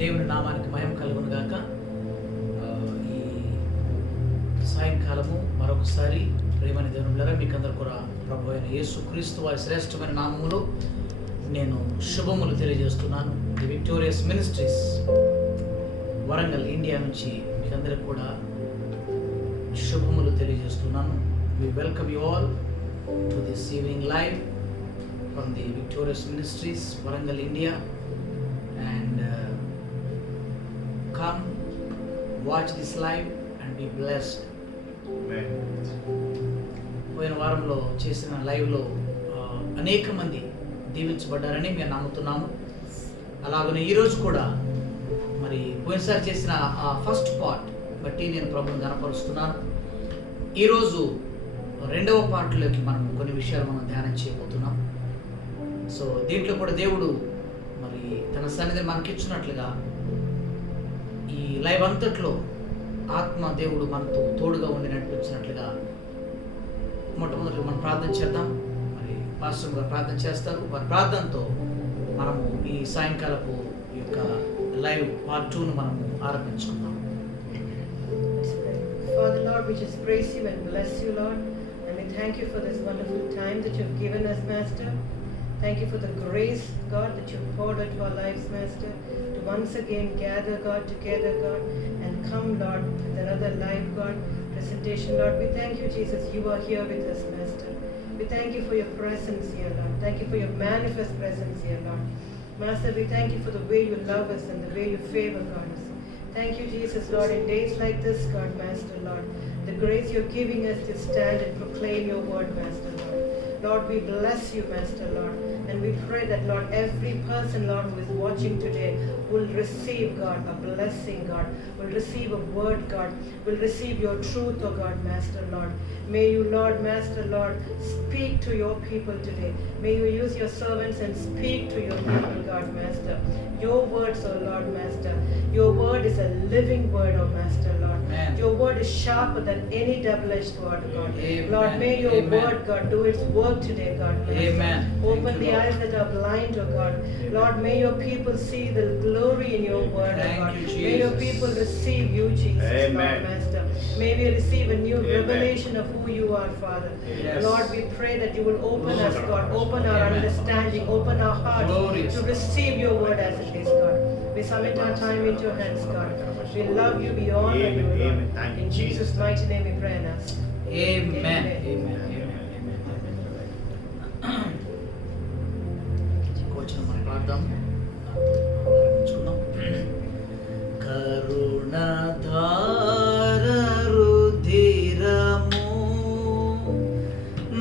దేవుని నామానికి మహిమ కలుగును గాక. ఈ సాయంకాలము మరొకసారి ప్రేమని దేవునులారా మీకు అందరూ కూడా ప్రభు అయిన యేసుక్రీస్తు వారి శ్రేష్టమైన నామములో నేను శుభములు తెలియజేస్తున్నాను. The victorious ministries Warangal India నుంచి మీకు అందరికి కూడా శుభములు తెలియజేస్తున్నాను. We welcome you all to this evening live from the victorious ministries Warangal India. And come watch this live and be blessed. పోయిన వారంలో చేసిన లైవ్లో అనేక మంది దీవించబడ్డారని మేము నమ్ముతున్నాము. అలాగనే ఈరోజు కూడా మరి పోయినసారి చేసిన ఆ ఫస్ట్ పార్ట్ బట్టి నేను ప్రభువుని గణపరుస్తున్నాను. ఈరోజు రెండవ పార్ట్లోకి మనం కొన్ని విషయాలు మనం ధ్యానం చేయబోతున్నాం. సో దీంట్లో కూడా దేవుడు మరి తన సన్నిధిని మనకిచ్చినట్లుగా ఈ లైవ్ అంతట్లో ఆత్మ దేవుడు మనతో తోడుగా ఉండి నడిపించినట్లుగా మొట్టమొదటిగా మనం ప్రార్థన చేద్దాం. మరి పాస్టర్ గారు ప్రార్థన చేస్తారు. వారి ప్రార్థనతో మనము ఈ సాయంకాలపు ఈ యొక్క లైవ్ పార్ట్ 2ను మనము ఆరంభించుకుందాం. Father Lord, we just praise you and bless you, Lord, and we thank you for this wonderful time that you've given us, Master. Thank you for the grace, God, that you've poured into our lives, Master, to once again gather, God, together, God, and come, Lord, with another live, God, presentation, Lord. We thank you, Jesus, you are here with us, Master. We thank you for your presence here, Lord. Thank you for your manifest presence here, Lord. Master, we thank you for the way you love us and the way you favor, God, us. Thank you, Jesus, Lord, in days like this, God, Master, Lord, the grace you're giving us to stand and proclaim your word, Master, Lord. Lord, we bless you, Master, Lord, and we pray that, Lord, every person, Lord, who is watching today will receive, God, a blessing, God, will receive a word, God, will receive your truth, oh God, Master, Lord. May you, Lord, Master, Lord, speak to your people today. May you use your servants and speak to your people, God, Master. Your words, oh Lord, Master. Your word is a living word, oh Master, Lord. Amen. Your word is sharper than any double-edged sword, God. Amen. Lord, may your Amen. word, God, do its work today, God, Master. Amen. Open Thank the you, eyes that are blind, oh God. Amen. Lord, may your people see the glory in your word, oh Thank God. you, May your Jesus. people receive you, Jesus, Amen. Lord, Master. May we receive a new Amen. revelation of who you are, Father. Yes. Lord, we pray that you will open us, God, open our Amen. understanding, open our hearts Glorious. to receive your word as it is, God. We submit our time into your hands, God. We love you, we honor you, Amen. Lord. Amen. Thank you, In Jesus' Jesus. mighty name we pray and ask. Amen. Amen. Amen. వచ్చిన మన ప్రార్థన ఆరంభించుకుందాం. కరుణధార రుధిరము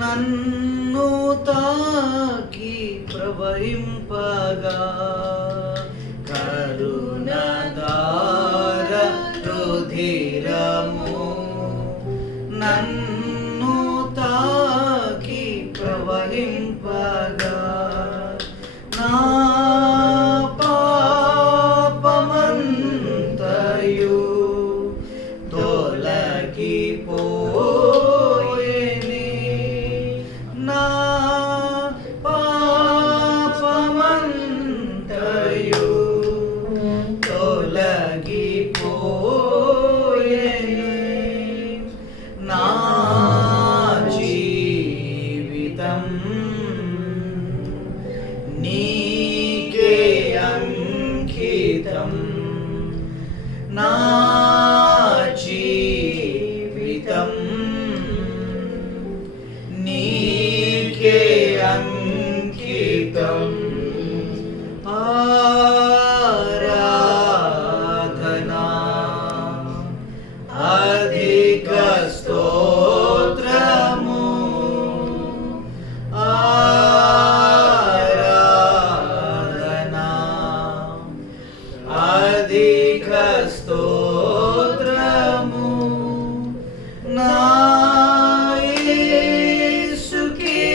నన్ను తాకి ప్రవహింపగా, కరుణధార రుధిరము నన్ను తాకి ప్రవహింపగా, నా పాపమంతయు తొలగిపోయేని, నా పాపమంతయు తొలగిపోయేని, నా జీవితం నీకే అంకితం, నా జీవితం నీకే అంకితం. ఆరాధనా అధిక స్తోత్రము, ఆరాధనా అధిక స్తోత్రము, నా యేసుకే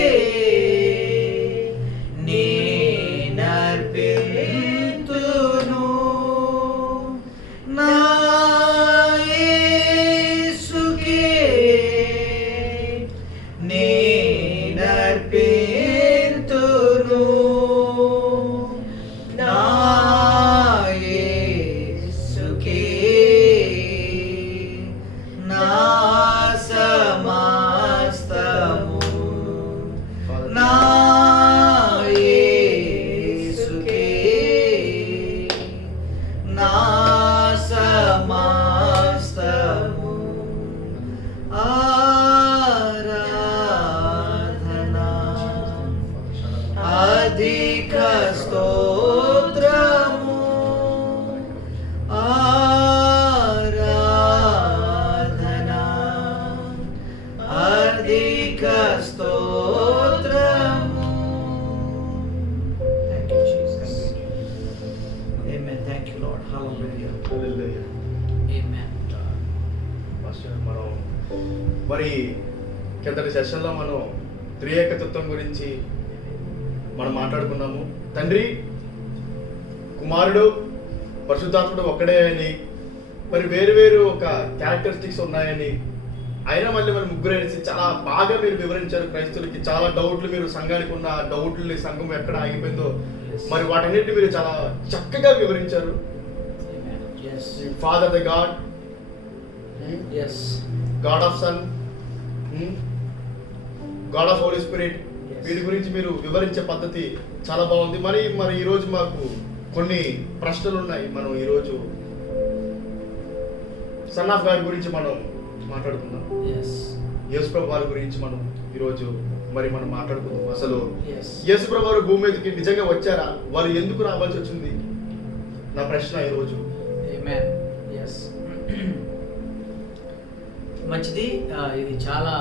నేనర్పింతును, నా యేసుకే నేనర్పింతును, నా యేసుకే హల్లెలూయా. హల్లెలూయా. ఆమేన్. పాస్టర్, మనం మరి కిందటి సెషన్లో మనం త్రియేకతత్వం గురించి మనం మాట్లాడుకున్నాము. తండ్రి, కుమారుడు, పరిశుద్ధాత్ముడు ఒక్కడే అని, మరి వేరు వేరు ఒక క్యారెక్టరిస్టిక్స్ ఉన్నాయని, అయినా మళ్ళీ మరి ముగ్గురు అనేసి చాలా బాగా మీరు వివరించారు క్రైస్తవులకి. చాలా డౌట్లు, మీరు సంఘానికి ఉన్న డౌట్లని, సంఘం ఎక్కడ ఆగిపోయిందో మరి వాటన్నిటిని మీరు చాలా చక్కగా వివరించారు. Yes. Father the god, Yes. God of son, god of holy spirit, Yes. వీటి గురించి మీరు వివరించే పద్ధతి చాలా బాగుంది. మరి ఈరోజు మాకు కొన్ని ప్రశ్నలు ఉన్నాయి. మనం ఈరోజు సన్ ఆఫ్ గాడ్ గురించి మనం మాట్లాడుకుందాం. Yes. యేసుప్రభు వారి గురించి మనం ఈరోజు మనం మాట్లాడుకుందాం. అసలు Yes. యేసుప్రభు వారు భూమి మీదకి నిజంగా వచ్చారా? వారు ఎందుకు రావాల్సి వచ్చింది? నా ప్రశ్న ఈరోజు. Amen. Yes. మంచిది. ఇది చాలా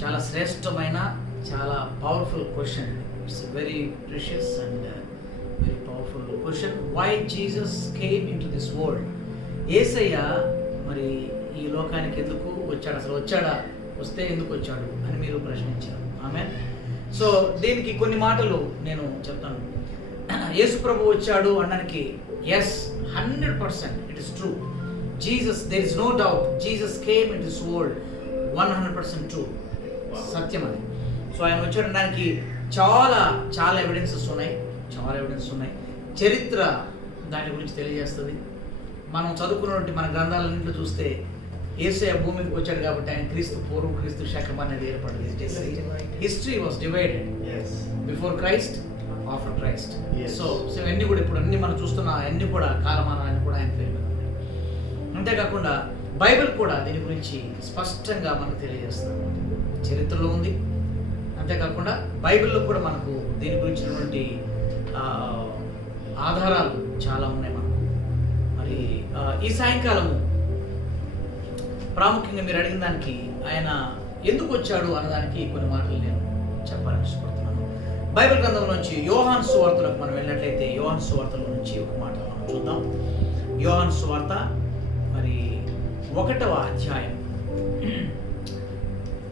చాలా శ్రేష్టమైన, చాలా powerful question. It's very precious and very powerful question. Why Jesus came into this world? యేసయ్య మరి ఈ లోకానికి ఎందుకు వచ్చాడు? అసలు వచ్చాడా? వస్తే ఎందుకు వచ్చాడు అని మీరు ప్రశ్నించారు. ఆమేన్. సో దీనికి కొన్ని మాటలు నేను చెప్తాను. యేసు ప్రభు వచ్చాడు అనడానికి yes, 100% it is true. Jesus, there is no doubt, Jesus came in this world, 100% true. సత్యం అది. సో ఆయన వచ్చాడు అనడానికి చాలా చాలా ఎవిడెన్సెస్ ఉన్నాయి. చరిత్ర దాని గురించి తెలియజేస్తుంది. మనం చదువుకున్నటువంటి మన గ్రంథాలన్నింటిలో చూస్తే యేసయ్య భూమికి వచ్చాడు కాబట్టి ఆయన క్రీస్తు పూర్వం, క్రీస్తు శకం అనేది ఏర్పడింది. History was divided before Christ, after Christ. Yes. So అన్ని కూడా ఇప్పుడు అన్ని మనం చూస్తున్న అన్ని కూడా కాలమానాన్ని కూడా ఆయన పేరు మీద ఉన్నాయి. అంతేకాకుండా బైబిల్ కూడా దీని గురించి స్పష్టంగా మనకు తెలియజేస్తుంది. చరిత్రలో ఉంది. అంతేకాకుండా బైబిల్లో కూడా మనకు దీని గురించినటువంటి ఆధారాలు చాలా ఉన్నాయి మనకు. మరి ఈ సాయంకాలము ప్రాముఖ్యంగా మీరు అడిగిన దానికి, ఆయన ఎందుకు వచ్చాడు అన్నదానికి కొన్ని మాటలు నేను చెప్పాలని ఇష్టపడుతున్నాను. బైబిల్ గ్రంథం నుంచి యోహాను సువార్తలకు మనం వెళ్ళినట్లయితే, యోహాను సువార్తల నుంచి ఒక మాట మనం చూద్దాం. యోహాను సువార్త మరి 1వ అధ్యాయం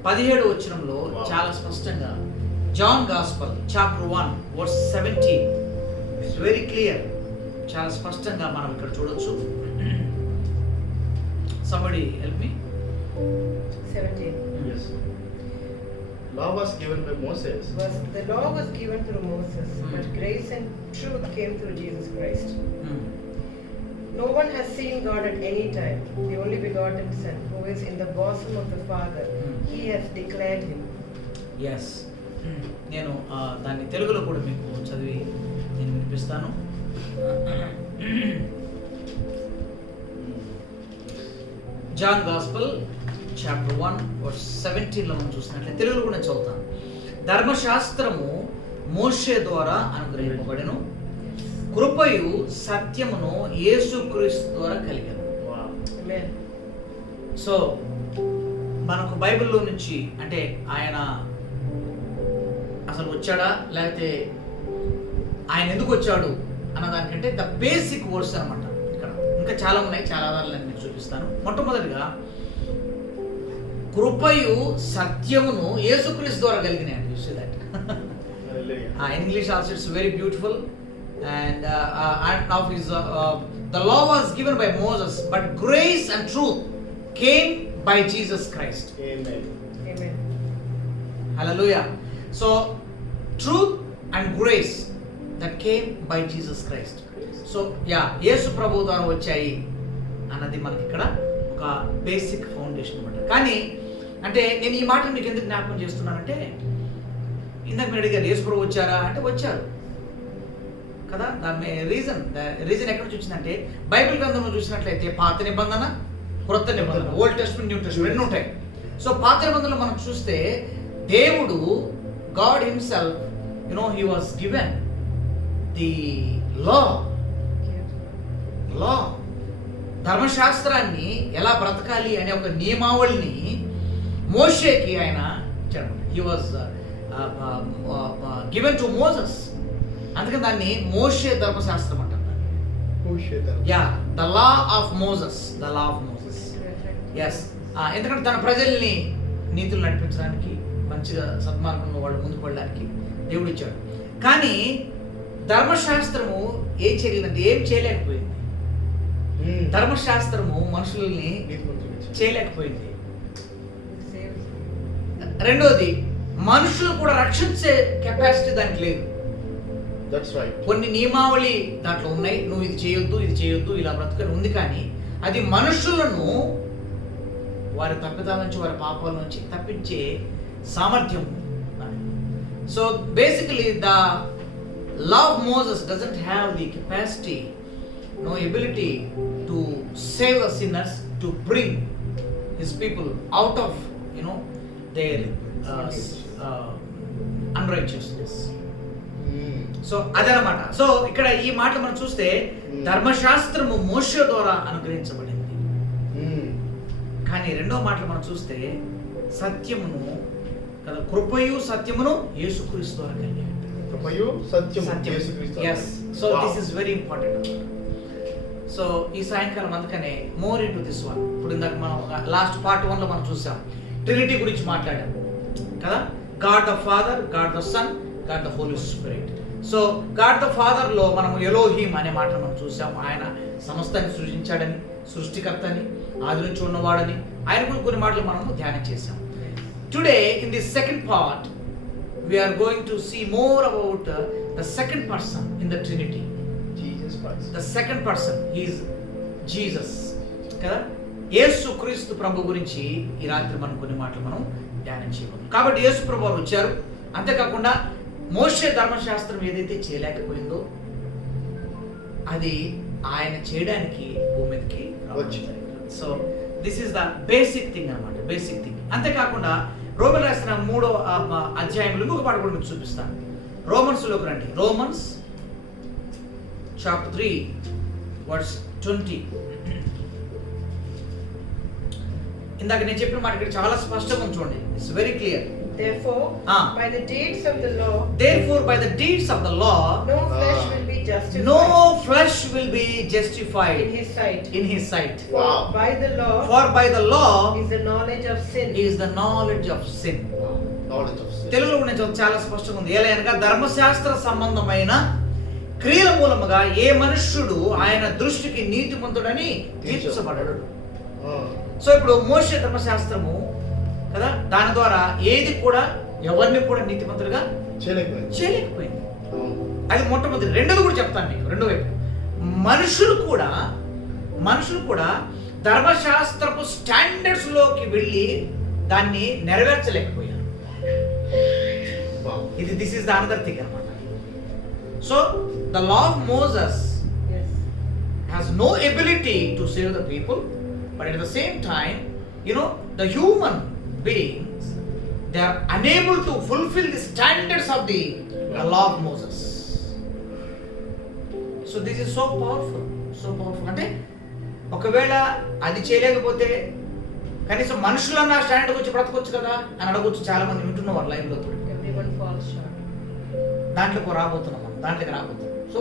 17వ వచనంలో చాలా స్పష్టంగా, John gospel chapter 1 verse 17, it's very clear. చాలా స్పష్టంగా మనం ఇక్కడ చూడొచ్చు. Somebody help me. 17. Yes. Law was given by Moses. The law was given through Moses, but grace and truth came through Jesus Christ. No one has seen God at any time. The only begotten Son, who is in the bosom of the Father, He has declared Him. Yes. నేను దాన్ని తెలుగులో కూడా మీకు చదివి నేను వినిపిస్తాను. John gospel chapter 1 verse 17లో మనం చూసినట్లయితే తెలుగులో కూడా నేను చదువుతాను. ధర్మశాస్త్రము మోషే ద్వారా అనుగ్రహింపబడెను, కృపయు సత్యమును యేసుక్రీస్తు ద్వారా కలిగెను. Amen. సో మనకు బైబిల్లో నుంచి అంటే ఆయన అసలు వచ్చాడా లేకపోతే ఆయన ఎందుకు వచ్చాడు అన్నదానికంటే ద బేసిక్ వర్డ్స్ అనమాట. ఇక్కడ ఇంకా చాలా ఉన్నాయి, చాలా ఆధారాలు నేను మీకు చూపిస్తాను. మొట్టమొదటిగా కృపయు సత్యమును యేసుక్రీస్తు ద్వారా కలిగినాయి. You see that in English also it's very beautiful, and now is the law was given by Moses, but grace and truth came by Jesus Christ. Amen. Amen. Hallelujah. So truth and grace that came by Jesus Christ. So యేసు ప్రభు ద్వారా వచ్చాయి అన్నది మనకి ఇక్కడ ఒక basic foundation అన్నమాట. కానీ అంటే నేను ఈ మాట మీకు ఎందుకు జ్ఞాపకం చేస్తున్నానంటే, ఇందాక మీరు అడిగారు యేసు ప్రభు వచ్చారా అంటే వచ్చారు కదా. దాని రీజన్ ఎక్కడి నుంచి వచ్చిందంటే, బైబిల్ గ్రంథంలో చూసినట్లయితే పాత నిబంధన, క్రొత్త నిబంధన, ఓల్డ్ టెస్ట్మెంట్, న్యూ టెస్ట్మెంట్ రెండు ఉంటాయి. సో పాత నిబంధనలో మనం చూస్తే దేవుడు, god himself, he was given the law, ధర్మశాస్త్రాన్ని ఎలా బ్రతకాలి అనే ఒక నియమావళిని మోషేకి ఆయన ఇచ్చాడు. He was given to Moses. అందుకని దాన్ని మోషే ధర్మశాస్త్రం అంటారు. Who మోషే ధర్మం. Yeah, the law of Moses, the law of Moses. Yes, ఎందుకంటే తన ప్రజల్ని నీతులు నడిపించడానికి, మంచిగా సద్మార్గంలో వాళ్ళు ముందుకు వెళ్ళడానికి దేవుడు ఇచ్చాడు. కానీ ధర్మశాస్త్రము ఏం చేయలేదంటే, ఏం చేయలేకపోయింది. ధర్మశాస్త్రము మనుషుల్ని చేయలేకపోయింది. రెండోది, మనుషులు కూడా రక్షించే కెపాసిటీ దానికి లేదు. కొన్ని నియమావళి దాంట్లో ఉన్నాయి, నువ్వు ఇది చేయొద్దు, ఇది చేయొద్దు, ఇలా బ్రతుకని ఉంది. కానీ అది మనుషులను వారి తప్పిదాల నుంచి, వారి పాపాల నుంచి తప్పించే సామర్థ్యం. So basically the law of Moses doesn't have the capacity, no ability to save the sinners, to bring his people out of, their unrighteousness. So అదనమాట. సో ఇక్కడ ఈ మాట మనం చూస్తే ధర్మశాస్త్రము మోషే ద్వారా అనుగ్రహించబడింది. కానీ రెండో మాటలు మనం చూస్తే సత్యమును కదా, కృపయు సత్యమును యేసుక్రీస్తు ద్వారా కలిగాయి. కృపయు సత్యము యేసుక్రీస్తు. yes, so this is very important. So ఈ సాయంకాలం అందుకనే మోర్ ఇంటూ దిస్ వన్. ఇప్పుడు ఇందాక మనం లాస్ట్ పార్ట్ 1లో మనం చూసాం, ట్రినిటీ గురించి మాట్లాడాం కదా. God the father, god the son, god the holy spirit. So god the father లో మనం ఎలోహీం అనే మాటను మనం చూసాం. ఆయన సమస్తాన్ని సృజించాడని, సృష్టికర్తని, ఆది నుంచి ఉన్నవాడని, ఆయన గురించి కొన్ని మాటలు మనము ధ్యానం చేసాం. Today in the second part we are going to see more about the second person in the Trinity. Jesus Christ. The second person, he is Jesus. కదా, యేసు క్రీస్తు ప్రభు గురించి ఈ రాత్రి మనం కొన్ని మాటలు మనం ధ్యానం చేయబోతున్నాం. కాబట్టి యేసు ప్రభు వారు వచ్చారు. అంతేకాకుండా మోషే ధర్మశాస్త్రం ఏదైతే చేయలేకపోయిందో అది ఆయన చేయడానికి భూమి మీదకి వచ్చింది. So this is the basic thing అన్నమాట, బేసిక్ థింగ్. అంతేకాకుండా రోమన్ రాసిన 3వ అధ్యాయంలో ఇంకొక పాట కూడా మీకు చూపిస్తాను. రోమన్స్లోకి రండి. Romans chapter 3 verse 20. ఇందాక నేను చెప్పిన మాట ఇక్కడ చాలా స్పష్టంగా ఉంది, చూడండి. It's very clear. Therefore, by the deeds of the law, no flesh will be justified. No flesh will be justified in his sight. In his sight. Wow. For by the law is the knowledge of sin. Is the knowledge of sin. Wow. Knowledge of sin. తెలుగులో నేను చాలా స్పష్టంగా ఉంది. ఎలా అనగా ధర్మశాస్త్ర సంబంధమైన క్రియల మూలముగా ఏ మనుష్యుడు ఆయన దృష్టికి నీతిమంతుడని తీర్చబడడు. సో ఇప్పుడు మోషే ధర్మశాస్త్రము కదా, దాని ద్వారా ఏది కూడా ఎవరిని కూడా నీతిమంతులుగా చేయలేకపోయింది. అది మొట్టమొదటి. రెండోది కూడా చెప్తాను మీకు. రెండో వైపు మనుషులు కూడా ధర్మశాస్త్రపు స్టాండర్డ్స్ లోకి వెళ్ళి దాన్ని నెరవేర్చలేకపోయారు. ఇది this is the another thing అన్నమాట. So the law of Moses has no ability to save the people, but at the same time, the human beings, they are unable to fulfill the standards of the law of Moses. So this is so powerful, so powerful. అంటే ఒకవేళ అది చేయలేకపోతే కనీసం మనుషులన్న standard వచ్చి బ్రతకొచ్చు కదా అని అడగొచ్చు. చాలా మంది వింటున్నవారు లైవ్ లో. Everyone falls short. దాంట్లోకి రాబోతున్నాం మనం, దాంట్లోకి రాబోతున్నాం. సో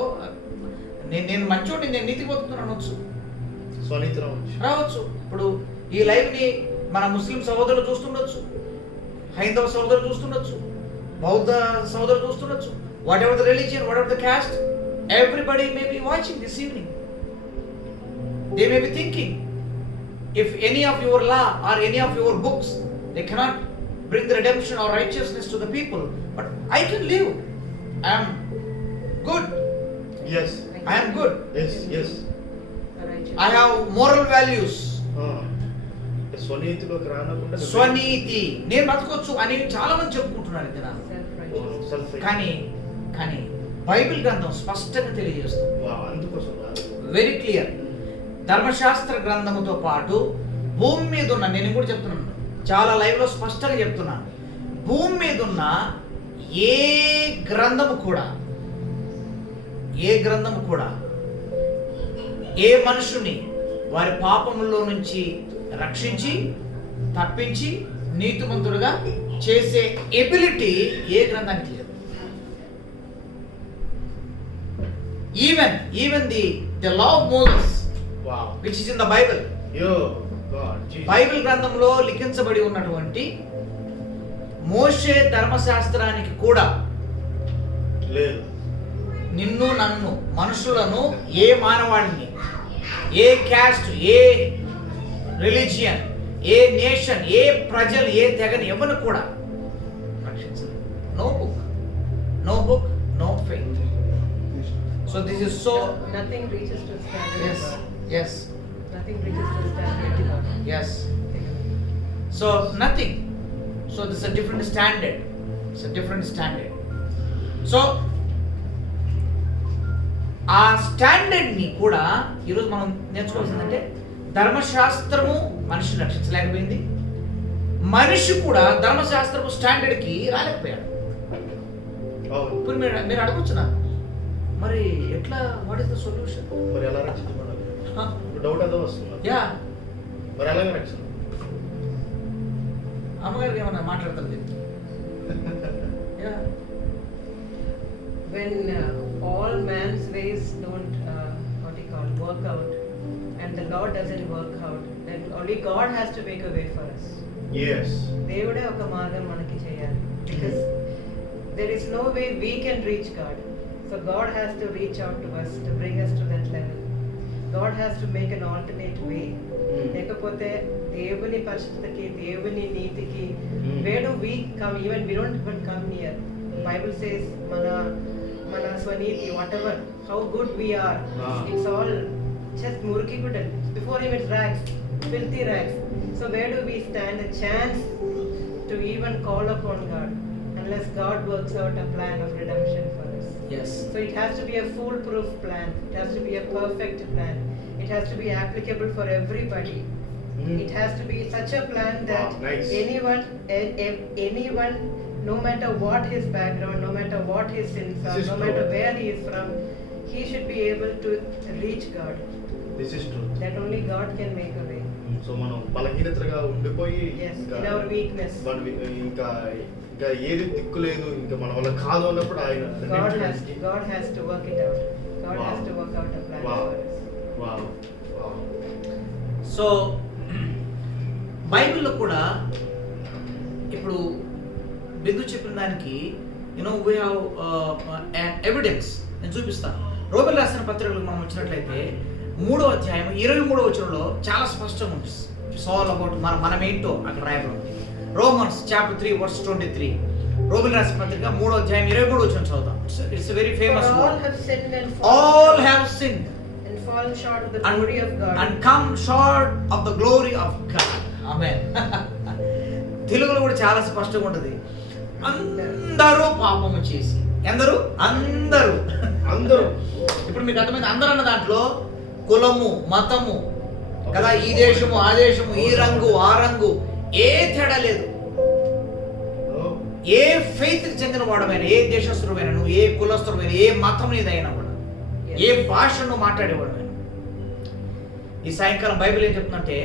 నేను మంచోటి, నేను నీతి పోతున్నాను అనొచ్చు, రావచ్చు. ఇప్పుడు ఈ లైవ్ ని మన ముస్లిం సహోదరులు చూస్తుండొచ్చు, హైందవ సహోదరులు చూస్తుండొచ్చు, బౌద్ధ సహోదరులు చూస్తుండొచ్చు. Whatever the religion, whatever the caste, everybody may be watching this evening. They may be thinking, if any of your law or any of your books, they cannot bring the redemption or righteousness to the people, but I can live. I am good. Yes. I am good. Yes. I have moral values. స్వనీతిలోకి రానకుండా స్వనీతి నేను బతకొచ్చు అని చాలా మంది చెప్పుకుంటున్నారు జనాలు. కానీ Bible గ్రంథం స్పష్టంగా తెలియజేస్తుంది. Very clear. ధర్మశాస్త్ర గ్రంథముతో పాటు భూమి మీద ఉన్న, నేను కూడా చెప్తున్నాను, చాలా లైవ్ లో స్పష్టంగా చెప్తున్నాను, భూమి మీద ఉన్న ఏ గ్రంథము కూడా ఏ మనుషుని వారి పాపములో నుంచి రక్షించి తప్పించి నీతిమంతుడుగా చేసే ఎబిలిటీ ఏ గ్రంథానికి లేదు. Even the law of Moses, Wow. which is in the Bible. Yo, God, Jesus. Bible గ్రంథంలో లిఖించబడి ఉన్నటువంటి మోషే ధర్మశాస్త్రానికి కూడా లేదు. నిన్ను నన్ను మనుషులను ఏ మానవాడిని, ఏ క్యాస్ట్, ఏ రిలీజియన్, ఏ నేషన్, ఏ ప్రజలు, ఏ తెగని ఎవరిని కూడా రక్షించలేదు. No book, no faith. So this is so Nothing reaches to standard of God. Yes Nothing reaches to standard of God. yes so nothing, so this is a different standard, it's a different standard. So ఆ standard ని కూడా ఈరోజు మనం నేర్చుకోవాల్సిందంటే ధర్మశాస్త్రము మనిషిని రక్షించలేకపోయింది, మనిషి కూడా ధర్మశాస్త్రము స్టాండర్డ్ కి రాలేకపోయాడు. అవును. ఇప్పుడు మీరు అడగొచ్చు నాకు, మరి ఎట్లా, వాట్ ఇస్ ద సొల్యూషన్? మరి ఎలా రక్షించబడాలి? డౌట్ అదో వస్తుంది. యా మరి ఎలాగ రక్షణ? అమ్మగారికి ఏమన్నా మాట్లాడుతుంది? Yeah When all man's ways don't work out, and the Lord doesn't work out, then only God has to make a way for us. Yes. దేవుడే ఒక మార్గం మనకి చేయాలి, because there is no way we can reach God. So God has to reach out to us to bring us to that level. God has to make an alternate way. లేకపోతే దేవుని పరిశుద్ధతకి, దేవుని నీతికి, where do we come? Even we don't even come near. The Bible says మన స్వనీతి, whatever, how good we are, it's all just murki guddal. Before him it's rags, filthy rags. So where do we stand a chance to even call upon God unless God works out a plan of redemption for us? yes So it has to be a foolproof plan. It has to be a perfect plan. It has to be applicable for everybody. It has to be such a plan that Wow, nice. anyone, no matter what his background, no matter what his sins are, This is no true. matter where he is from, he should be able to reach God. This is true. That only God can make a way. So మనం బలహీనతగా ఉండిపోయి Yes, ఇంకా in our weakness. ఇంకా ఇంకా ఏది దిక్కు లేదు, ఇంకా మన వల్ల కాదు అన్నప్పుడు ఆయన God has to work it out. God Wow. has to work out a plan Wow. for us. Wow. So బైబిల్లో కూడా ఇప్పుడు బిందు చెప్పిన దానికి వీ హ్యావ్ ఎవిడెన్స్. నేను చూపిస్తాను. రోమీయులకు రాసిన పత్రికలకు మనం వచ్చినట్లయితే 3వ అధ్యాయం 23వ వచనంలో చాలా స్పష్టంగా ఉంది. ఇట్స్ ఆల్ అబౌట్ మనం ఏంటో అక్కడ రాయబడింది. Romans chapter 3 verse 23. రోమీయులకు రాసిన పత్రిక 3వ అధ్యాయం 23వ వచనం చదువుతాం. It's very famous. For all have sinned and All have sinned fallen short of the glory of God. and come short of the glory of God. Amen. తెలుగులో కూడా చాలా స్పష్టంగా ఉంటుంది. అందరూ పాపము చేసి, అందరూ ఇప్పుడు మీకు అర్థమైంది. అందరూ అన్న దాంట్లో కులము, మతము కదా, ఈ దేశము, ఆ దేశము, ఈ రంగు, ఆ రంగు, ఏ తేడా లేదు. ఏ ఫెయిత్ కి చెందిన వాడమైనా, ఏ దేశస్తుడమైనా, నువ్వు ఏ కులస్తుడమైనా, ఏ మతం నీదైనా కూడా, ఏ భాషను మాట్లాడేవాడమైనా, ఈ సాయంకాలం బైబిల్ ఏం చెప్తుందంటే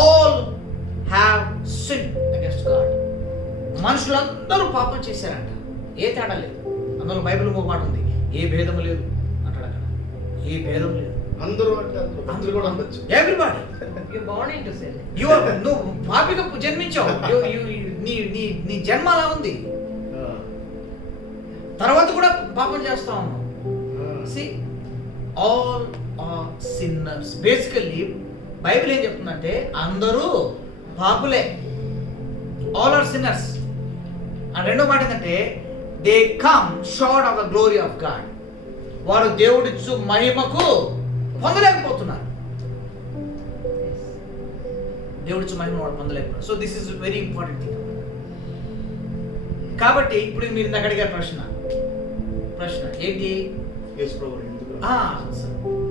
all have sin against God. మనుషులందరూ పాపం చేశారంట, ఏ తేడా లేదు. అందులో బైబిల్ ఒక మాట ఉంది, ఏ భేదము లేదు అంటాడు అక్కడ. ఏ భేదం లేదు, అందరూ అంటే అందరూ కూడా ఉండొచ్చు. Everybody. You're born into sin. నువ్వు పాపిగా జన్మించావు. నీ జన్మ అలా ఉంది. తర్వాత కూడా పాపం చేస్తా ఉన్నావు. See, all are sinners. Basically, Bible ఏం చెప్తుందంటే అందరూ పాపులే. All are sinners. అండ్ రెండో మాట ఏంటంటే they come short of the glory of God. వారు దేవుడిచ్చు మహిమకు పొందలేకపోతున్నారు. దేవుడిచ్చు మహిమ వాడు పొందలేకపోతున్నారు. So this is very important thing. కాబట్టి ఇప్పుడు మీరు ఇందాక అడిగారు ప్రశ్న ఏంటి? యేసు ప్రభువు ఎందుకు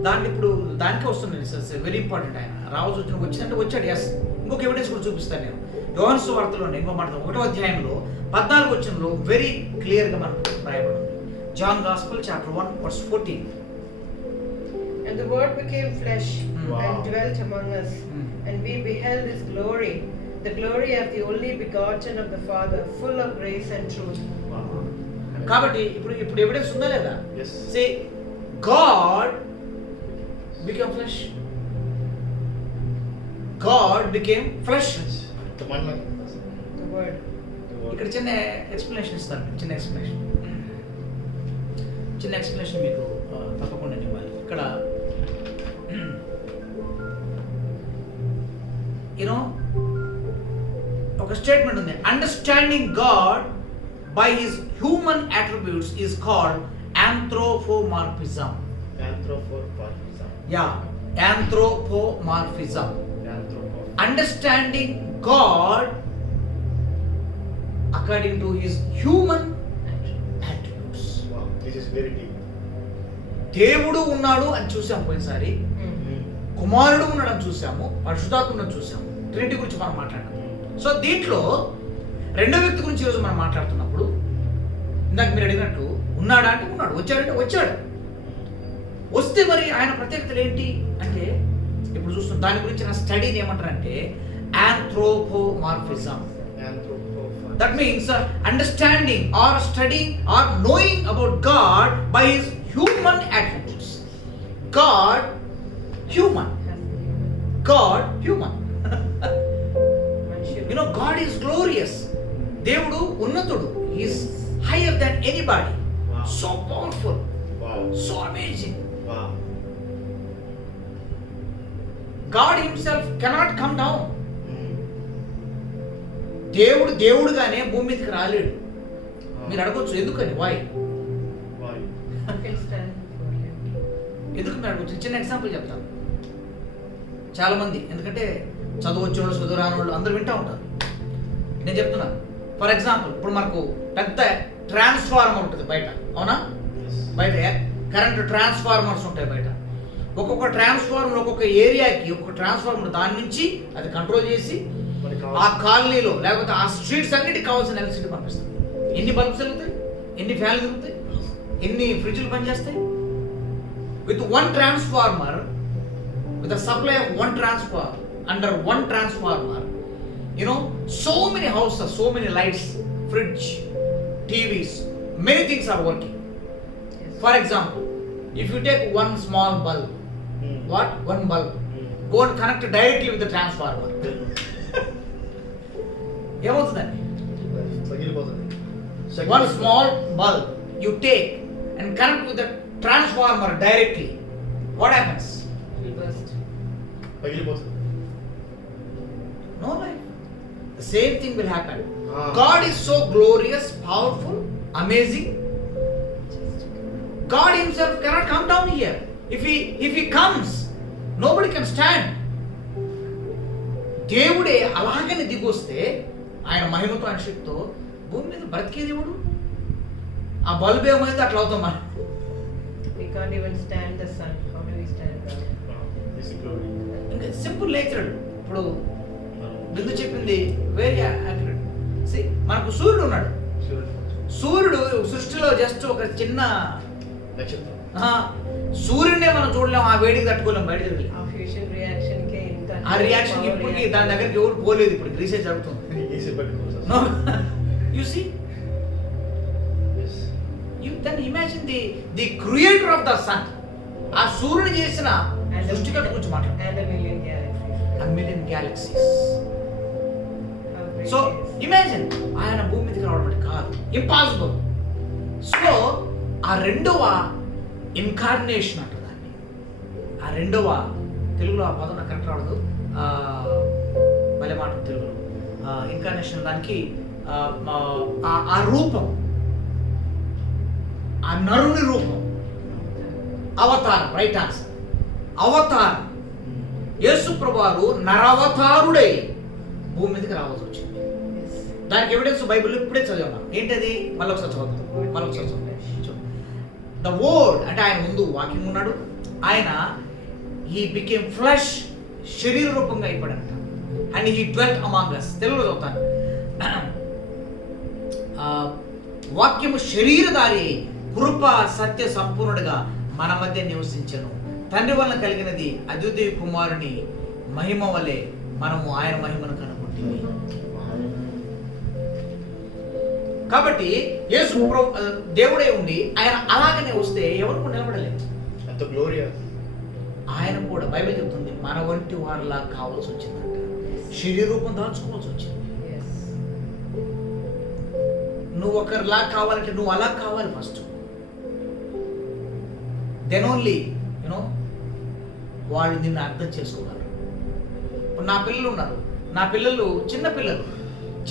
దాన్ని ఇప్పుడు దానికే వస్తుంది సార్. Very important. ఆయన రాజు వచ్చిందంటే వచ్చాడు. ఎస్, ఇంకొక ఎవిడెన్స్ కూడా చూపిస్తాను నేను. యోహాను సువార్తలోనే ఇంకో మాట 1వ అధ్యాయంలో 14వ వచనంలో వెరీ క్లియర్గా మనకు రాయబడింది. John gospel chapter 1 verse 14. And the word became flesh Wow. and dwelt among us, and we beheld his glory, the glory of the only begotten of the Father, full of grace and truth. కాబట్టి ఇప్పుడు evidence ఉందా లేదా? Yes. Say God became flesh? God became flesh. The man. The word. ఇక్కడ చిన్న explanation ఇస్తాను, చిన్న explanation మీకు తప్పకుండా ఇవ్వాలి. ఇక్కడ యూనో ఒక స్టేట్మెంట్ ఉంది, understanding God by his human attributes is called anthropomorphism. Yeah, anthropomorphism. Understanding God according to his human attributes. Wow, this is very deep. దేవుడు ఉన్నాడు అని చూసాము పోయినసారి, కుమారుడు ఉన్నాడు అని చూసాము, పరిశుద్ధాత్మ ఉన్నాడు చూసాము, ట్రినిటీ గురించి మనం మాట్లాడాము. సో దీంట్లో రెండో వ్యక్తి గురించి ఈరోజు మనం మాట్లాడుతున్నప్పుడు ఇందాక మీరు అడిగినట్టు ఉన్నాడా అంటే ఉన్నాడు, వచ్చాడంటే వచ్చాడు. వస్తే మరి ఆయన ప్రత్యేకతలు ఏంటి అంటే ఇప్పుడు చూస్తున్నాం, దాని గురించి నా స్టడీని ఏమంటారంటే anthropomorphism. That means understanding or studying or knowing about God by his human attributes. God human. God human. You know, God is glorious. దేవుడు ఉన్నతుడు. He is higher than anybody. Wow. So powerful. Wow. So amazing. Wow. God himself cannot come down. దేవుడు దేవుడుగానే భూమి మీదకి రాలేడు. మీరు అడగొచ్చు ఎందుకని, why? Why? You can stand before him. ఎందుకు మీరు అడగొచ్చు. చిన్న ఎగ్జాంపుల్ చెప్తాను. చాలా మంది ఎందుకంటే చదువు వచ్చేవాళ్ళు చదువు రాని వాళ్ళు అందరూ వింటూ ఉంటారు. నేను చెప్తున్నాను, ఫర్ ఎగ్జాంపుల్ ఇప్పుడు మనకు పెద్ద ట్రాన్స్ఫార్మర్ ఉంటుంది బయట, అవునా? Yes. బయట కరెంట్ ట్రాన్స్ఫార్మర్స్ ఉంటాయి బయట. ఒక్కొక్క ట్రాన్స్ఫార్మర్ ఒక్కొక్క ఏరియాకి ఒక్కొక్క ట్రాన్స్ఫార్మర్ దాని నుంచి అది కంట్రోల్ చేసి ఆ కాలనీలో లేకపోతే ఆ స్ట్రీట్స్ అన్నిటికి కావాల్సిన ఎలక్ట్రిసిటీ పంపిస్తుంది. ఎన్ని బల్బ్స్ వెలుగుతాయి, ఎన్ని ఫ్యాన్లు తిరుగుతాయి, ఎన్ని ఫ్రిడ్జ్లు పనిచేస్తాయి. With one transformer, with supply of one transformer, under one transformer, you know, so many houses, so many lights, fridge, TVs, many things are working. Yes. For example, if you take one small bulb, what? One bulb, go and connect it directly with the transformer. ఏమవుతుందండి? One small bulb you take and connect with the transformer directly. What happens? Will burst. No life. The same thing will happen. Ah. God is so glorious, powerful, amazing. God himself cannot come down here. If he comes, nobody can stand. దేవుడే అలాగనే దిగొస్తే ఆయన మహిమతో ఆయన శక్తితో భూమి మీద బ్రతికే దేవుడు. ఆ బల్బ్ ఏమైంది అట్లా అవుతాం మనం. We can't even stand the sun. How do we stand God? ఇంకా సింపుల్ నేచర్. ఇప్పుడు బిందు చెప్పింది వెరీ యాక్యురేట్. మనకు సూర్యుడు ఉన్నాడు. సూర్యుడు సృష్టిలో జస్ట్ ఒక చిన్న సూర్యుడినే మనం చూడలేము, ఆ వేడికి తట్టుకోలేము, బయట తిరగలేము. Our fusion reaction ke inta. ఆ రియాక్షన్ ఇప్పటికి దాని దగ్గరికి ఎవరు పోలేదు. ఇప్పుడు రీసెర్చ్ జరుగుతుంది. No, you see, you then imagine the creator of the sun. ఆ సూర్యుడు చేసిన సృష్టికర్త గురించి మాట్లాడు. And a million galaxies. A million galaxies. How great so he is. Imagine ఆయన భూమి మీదకి రావడం అంటే కాదు, ఇంపాసిబుల్. సో ఆ రెండవ ఇన్కార్నేషన్ అంటారు దాన్ని. ఆ రెండవ తెలుగులో ఆ పదం నాకు కరెక్ట్ రావడదు, భలే మాట తెలుగులో. ఇన్కార్నేషన్ దానికి ఆ రూపం, ఆ నరుని రూపం, అవతారం. రైట్ ఆన్సర్, అవతారం. యేసు ప్రభువారు నరవతారుడై భూమి మీదకి రావాల్సి వచ్చింది. Yes. దానికి ఎవిడెన్స్ బైబిల్ ఇప్పుడే చదివాను. ఏంటది? మళ్ళీ ఒకసారి చదువుతాం, మళ్ళీ ఒకసారి చదువుతాం. ద వర్డ్ అంటే ఆయన ముందు వాక్యం ఉన్నాడు. ఆయన హీ బికేమ్ ఫ్లెష్, శరీర రూపంగా అయిపోయాడంట. And he dwelt among us. తెలుగులో చదువుతాను. వాక్యము శరీరధారి, కృప సత్య సంపూర్ణుడిగా మన మధ్య నివసించను. తండ్రి వలన కలిగినది అద్వితీయ కుమారుని మహిమ వలె మనము ఆయన మహిమను కనుగొంటిమి. కాబట్టి యేసు దేవుడే ఉండి ఆయన అలాగనే వస్తే ఎవరు నిలబడలేదు. అంత గ్లోరియా, ఆయన కూడా బైబిల్ చెప్తుంది మన వంటి వారిలా కావాల్సి వచ్చిందంట, శరీర రూపం దాల్చుకోవాల్సి వచ్చింది. Yes. నువ్వు ఒకరిలా కావాలంటే నువ్వు అలా కావాలి ఫస్ట్, దెన్ ఓన్లీ యూనో వాళ్ళు నిన్ను అర్థం చేసుకోగలరు. ఇప్పుడు నా పిల్లలు ఉన్నారు, నా పిల్లలు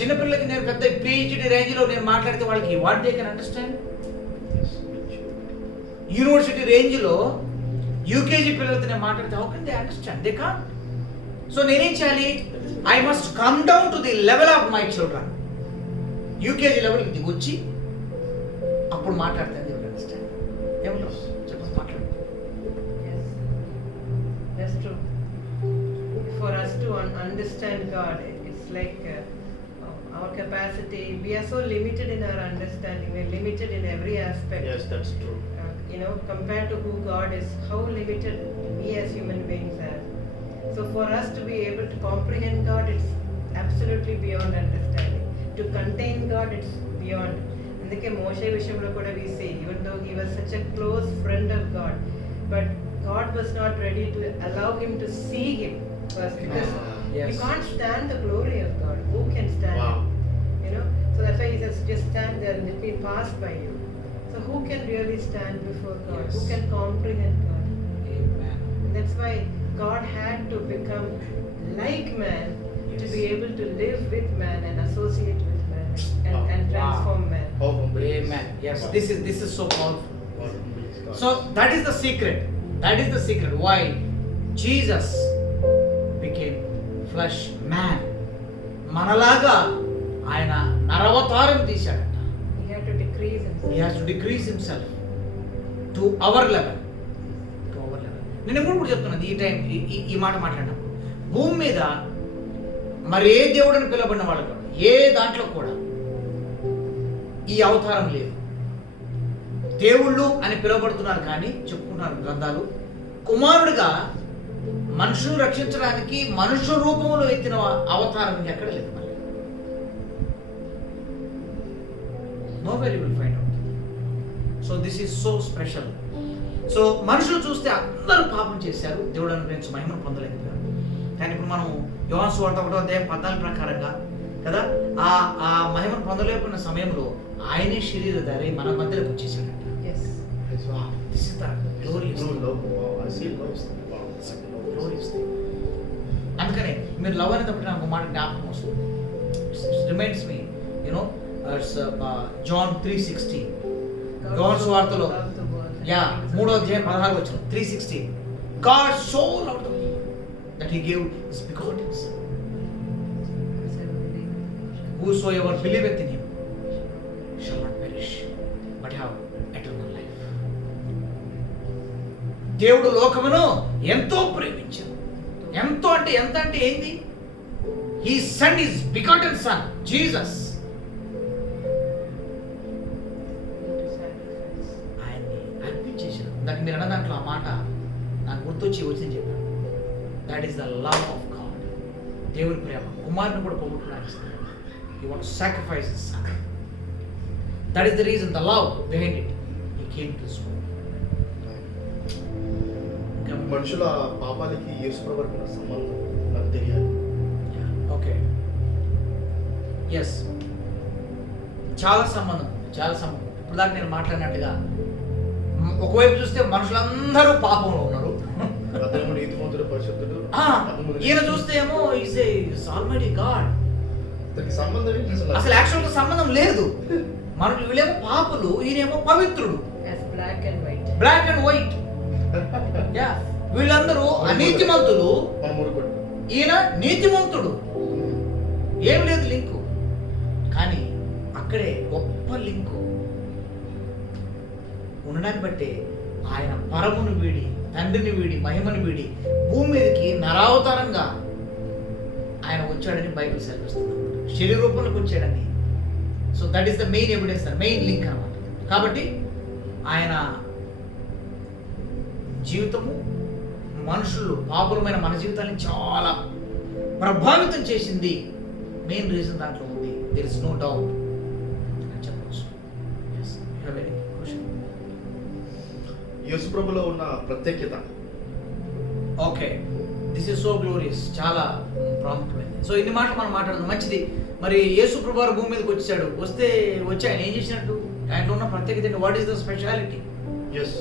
చిన్నపిల్లలకి నేను పెద్ద పిహెచ్డి రేంజ్లో నేను మాట్లాడితే వాళ్ళకి what they can understand. University రేంజ్లో యూకేజీ పిల్లలతో నేను మాట్లాడితే how can they understand, they can't. So నేనేం చేయాలి, I must come down to the level of my children. UKG లెవెల్కి దిగొచ్చి అప్పుడు మాట్లాడితే దే విల్ అండర్స్టాండ్. ఏమంటారు చెప్పండి, మాట్లాడు. Yes. That's true. For us to understand God, it's like our capacity. We are so limited in our understanding. We're limited in every aspect. Yes, that's true. Compared to who God is, how limited we as human beings are. So for us to be able to comprehend God, it's absolutely beyond understanding. To contain God, it's beyond. అందుకే మోషే విషయంలో కూడా we see, even though he was such a close friend of God, but God was not ready to allow him to see him first, because Yes. you can't stand the glory of God. Who can stand Wow. it? So that's why he says, just stand there and let me pass by you. So who can really stand before God? Yes. Who can comprehend God? Amen. And that's why God had to become like man to Yes. be able to live with man and associate with man and Wow. transform man. How humble is- Amen. Yes, Wow. this is so powerful. How humble is God. So that is the secret. That is the secret why Jesus became flesh man. మనలాగా ఆయన నరవతారం తీశాడట. He had to decrease himself. He has to decrease himself to our level. నేను ఎప్పుడు కూడా చెప్తున్నాను ఈ time ఈ మాట మాట్లాడినప్పుడు, భూమి మీద మరి ఏ దేవుడని పిలవబడిన వాళ్ళు కూడా ఏ దాంట్లో కూడా ఈ అవతారం లేదు. దేవుళ్ళు అని పిలువబడుతున్నారు కానీ చెప్పుకుంటున్నారు గ్రంథాలు, కుమారుడిగా మనుషులు రక్షించడానికి మనుష్య రూపంలో ఎత్తిన అవతారం ఇంకెక్కడ లేదు. మళ్ళీ no very will find out. So this is so special. So మనుషులు చూస్తే అందరూ పాపం చేశారు, దేవుడు అనుగ్రహించి మహిమను పొందలేకపోయారు. కానీ ఇప్పుడు మనం యోహాను సువార్త 1:14 ప్రకారంగా కదా ఆ మహిమను పొందలేకున్న సమయంలో ఆయనే శరీరధారి మన మధ్యలోకి వచ్చేసాడట. Yes. Yes, wow. This is the glorious True love. Wow, I see love. Wow. Glorious. అందుకనే మీరు లవ్ అనేటప్పుడు నాకు మాట జ్ఞాపకం వస్తుంది. Reminds me you know it's John 3:16. యోహాను సువార్తలో loved the world. 3వ అధ్యాయం 16వ వచనం 3:16. God so loved the world that he gave his begotten son. Whosoever believeth in him shall not perish but have eternal life. దేవుడు లోకమును ఎంతో ప్రేమించాడు. ఎంతో అంటే ఎంత అంటే ఏంది? He sent his begotten son Jesus. ఆయన్ని అర్పించేశాడు. దానికి మీరు అన్న దాంట్లో ఆ మాట నాకు గుర్తొచ్చి వచ్చింది చెప్పాను. That is the love of God. దేవుని ప్రేమ కుమారుని కూడా పోగొట్టుకోవడానికి He wants to sacrifice his son. That is the reason, the love behind it. He came to this world. మనుషుల పాపాలకి యేసుప్రభువుకి ఉన్న సంబంధం నాకు తెలియాలి. ఓకే, ఎస్, చాలా సంబంధం. ఇప్పుడు దాకా నేను మాట్లాడినట్టుగా ఒకవైపు చూస్తే మనుషులందరూ పాపంలో ఉన్నారు. అతను నీతిమంతుడు, పరిశుద్ధుడు. ఈయన చూస్తే ఏమో ఈజ్ ఆల్మైటీ గాడ్. అతనికి సంబంధం ఏంటి అసలు యాక్చువల్గా సంబంధం లేదు. మనకు వీళ్ళేమో పాపులు, ఈయనేమో పవిత్రుడు. As black and white. Black and white. Yeah, వీళ్ళందరూ అనీతిమంతులు, మన మురుగుడు. ఈయన నీతిమంతుడు. ఏం లేదు లింకు, కానీ అక్కడే గొప్ప లింకు ఉండడాన్ని బట్టే ఆయన పరమును వీడి, తండ్రిని వీడి, మహిమను వీడి భూమి మీదకి నరావతారంగా ఆయన వచ్చాడని బైబిల్ సెలవిస్తుంది. శరీర రూపంలోకి వచ్చాడని. So that is the main evidence, main link అన్నమాట. కాబట్టి ఆయన జీవితము మనుషులు పాపులమైన మన జీవితాన్ని చాలా ప్రభావితం చేసింది. మెయిన్ రీజన్ దాంట్లో ఉంది. దేర్ ఇస్ నో డౌట్ అని చెప్పవచ్చు. యేసుప్రభులో ఉన్న ప్రత్యేకత okay, this is so glorious, చాలా ప్రాముఖ్యమైనది. సో ఇన్ని మాటలు మనం మాట్లాడదాం, మంచిది. మరి యేసు ప్రభువు వారు భూమి మీదకి వచ్చాడు, వచ్చి ఆయన ఏం చేసినట్టు, ఆయనలో ఉన్న ప్రత్యేకత ఏంటి? What is the speciality? Yes,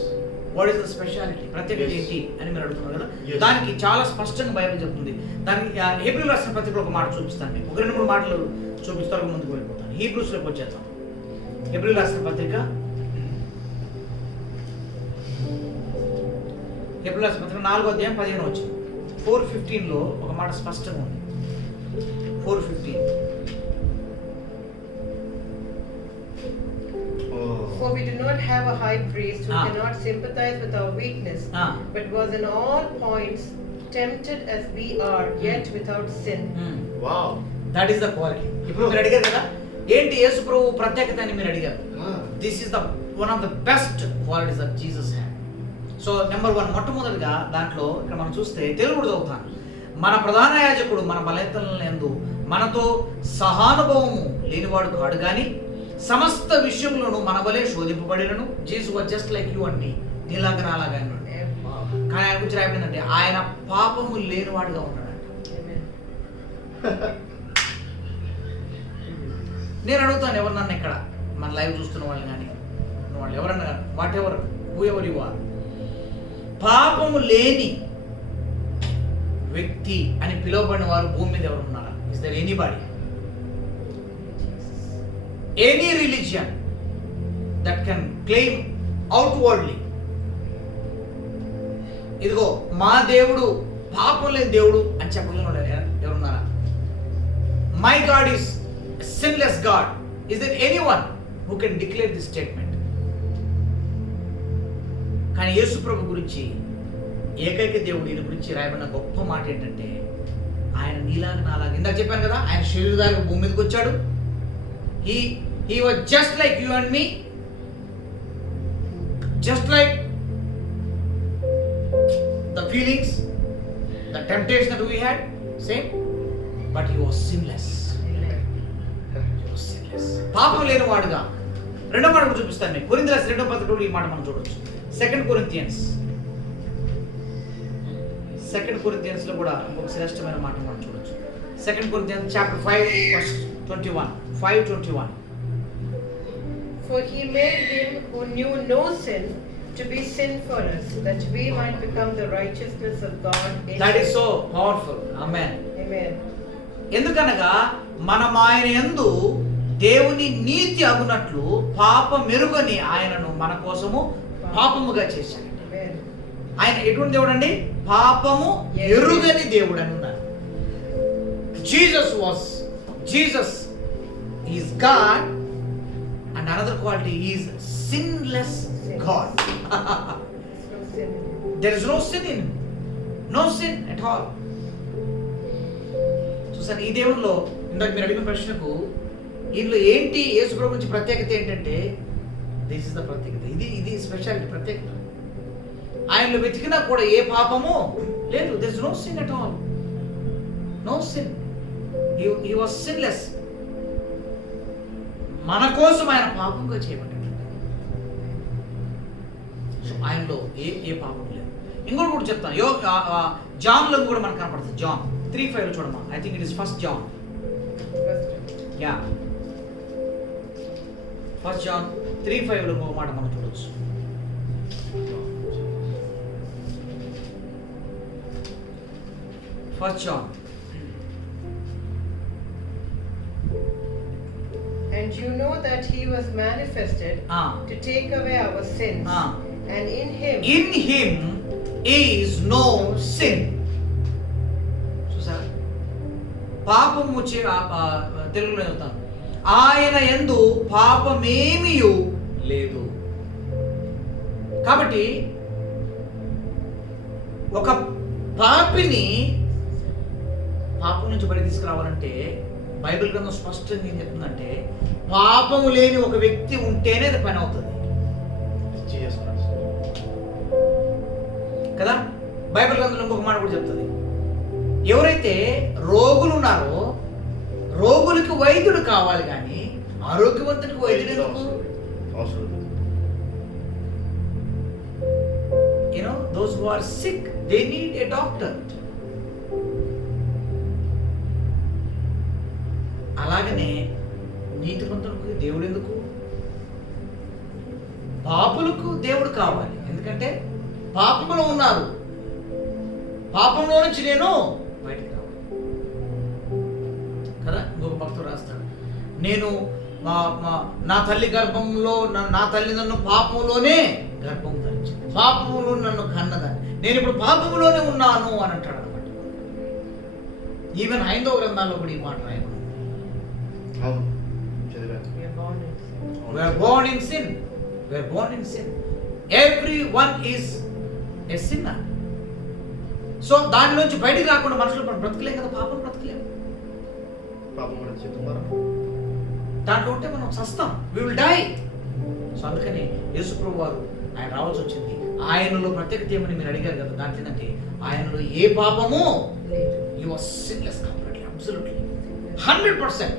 what is the speciality, ప్రత్యేకత Yes. ఏంటి అని మీరు అడుగుతున్నారు కదా. Yes. దానికి చాలా స్పష్టంగా బైబిల్ చెప్తుంది. దానికి హెబ్రీయులకు రాసిన పత్రికలో ఒక మాట చూపిస్తాను మీకు, ఒక 2-3 మాటలు చూపిస్తారు, ముందుకు వెళ్ళిపోతాను. హీబ్రూస్లోకి వచ్చేద్దాం. హెబ్రీయులకు రాసిన పత్రిక, హెబ్రీయులకు రాసిన పత్రిక 4వ అధ్యాయం 15వ వచనం. 4:15లో ఒక మాట స్పష్టంగా ఉంది. 4:15. For we do not have a high priest who Ah. cannot sympathize with our weakness, but was in all points tempted as we are, yet without sin. Wow, that is the quality. ఇప్పుడు మీరు అడిగారు కదా, ఏంటి యేసు ప్రభు ప్రత్యేకత అని మీరు అడిగారు. This is the one of the best qualities that Jesus had. So number 1, మొట్టమొదటిగా దాంట్లో ఇక్కడ మనం చూస్తే, తెలుగు కూడా చదువుతాను. మన ప్రధాన యాజకుడు మన బలహీనతలను యందు మనతో సహానుభవము లేనివాడు కాడు కానీ సమస్త విషయంలోనూ మన వలె శోధింపబడినను. Jesus was just like you అండి, నీలాగా నాలాగా అన్నాడు. కానీ ఆయన గురించి రాయబడిందంటే ఆయన పాపము లేనివాడుగా ఉన్నాడంట. Amen. నేను అడుగుతాను ఎవరినన్నా ఇక్కడ మన లైవ్ చూస్తున్న వాళ్ళు కానీ వాళ్ళు ఎవరన్నా కానీ, whatever whoever you are, పాపము లేని వ్యక్తి అని పిలువబడిన వారు భూమి మీద ఎవరు ఉన్నారా? Is there anybody, any religion that can claim outwardly, ఇదిగో మా దేవుడు పాపం లేని దేవుడు అని చెప్పగలను ఎవరున్నారా? My God is sinless God. Is there anyone who can declare this statement? కానీ యేసు ప్రభు గురించి, ఏకైక దేవుడు ఈయన గురించి రాయబడిన గొప్ప మాట ఏంటంటే, ఆయన నీలాగా నాలాగా, ఇందాక చెప్పాను కదా, ఆయన శరీరధారిగా భూమి మీదకి వచ్చాడు. He was just like you and me, just like the feelings, the temptation that we had, same, but he was sinless. He was sinless. పాపం లేని వాడుగా. రెండో మాట కూడా చూపిస్తాను మీకు, కొరింథీయుల రాసిన 2వ పత్రికలో ఈ మాట మనం చూడొచ్చు. 2 Corinthians లో కూడా ఒక శ్రేష్టమైన మాట మనం చూడొచ్చు. 2 Corinthians chapter 5 verse 21. 5:21. For he made him who knew no sin to be sin for us, that we might become the righteousness of God in That is him. so powerful. Amen. Amen. ఎందుకనగా మనం ఆయన యందు దేవుని నీతి అగునట్లు పాపమెరుగని ఆయనను మన కోసము పాపముగా చేశాడు. Amen. ఆయన ఎటువంటి దేవుడు అండి? పాపము ఎరుగని దేవుడు అని ఉన్నారు. Jesus is God, and another quality is sinless God. There's no sin in him. There is no sin in him. No sin at all. చూసాను ఈ దేవుల్లో, ఇందాక మీరు అడిగిన ప్రశ్నకు దీనిలో ఏంటి యేసు ప్రభు గురించి ప్రత్యేకత ఏంటంటే, దిస్ ఇస్ ద ప్రత్యేకత. ఇది స్పెషాలిటీ, ప్రత్యేకత. ఆయనలో వెతికినా కూడా ఏ పాపము లేదు. There is no sin at all. No sin. He was sinless. మన కోసం ఆయన పాపంగా చేయబడ్డాడు. సో ఆయనలో ఏ పాపం లేదు. ఇంకోటి కూడా చెప్తాను, జాన్లో కూడా మనకు కనపడుతుంది. జాన్ 3:5 చూడమ్మా. I think it is 1 John. Yeah, 1 John 3:5లో ఒక మాట మనం చూడొచ్చు. First John. And you know that he was manifested to take away our sins, and in him is no sin. చూసారా, పాపము తెలుగులో చెప్తాను, ఆయన యందు పాపమేమియు లేదు. కాబట్టి ఒక పాపిని పాపం నుంచి బయట తీసుకురావాలంటే బైబిల్ గ్రంథం స్పష్టంగా ఏం చెప్తుందంటే, పాపము లేని ఒక వ్యక్తి ఉంటేనే అది పని అవుతుంది కదా. బైబిల్ గ్రంథంలో ఇంకొక మాట కూడా చెప్తుంది, ఎవరైతే రోగులు ఉన్నారో రోగులకి వైద్యుడు కావాలి కానీ ఆరోగ్యవంతునికి వైద్యుడు ఎందుకు? those who are sick, they need a doctor. అలాగనే నీతిమంతులకు దేవుడు ఎందుకు? పాపులకు దేవుడు కావాలి. ఎందుకంటే పాపంలో ఉన్నారు, పాపంలో నుంచి నేను బయటికి రావాలి కదా. ఇంకొక భక్తుడు రాస్తాడు, నేను నా తల్లి గర్భంలో నా తల్లి నన్ను పాపంలోనే గర్భం ధరించింది, పాపంలో నన్ను కన్నదాన్ని, నేను ఇప్పుడు పాపంలోనే ఉన్నాను అని అంటాడు అనమాట. ఈవెన్ హైందవ గ్రంథాల్లో కూడా ఈ మాట రాయబడింది. We are born in sin. We are born in sin. Everyone is a sinner. So దానిలోంచి బయటికి రాకుండా మనుషులు మనం బ్రతకలేం కదా, పాపం బ్రతకలేము. దాంట్లో ఉంటే మనం సస్తాం, we will die. సో అందుకని యేసు ప్రభువు వారు ఆయన రావాల్సి వచ్చింది. ఆయనలో ప్రత్యేకత ఏమని మీరు అడిగారు కదా, దాంట్లో ఏంటంటే ఆయనలో ఏ పాపము, he was sinless completely, absolutely 100%.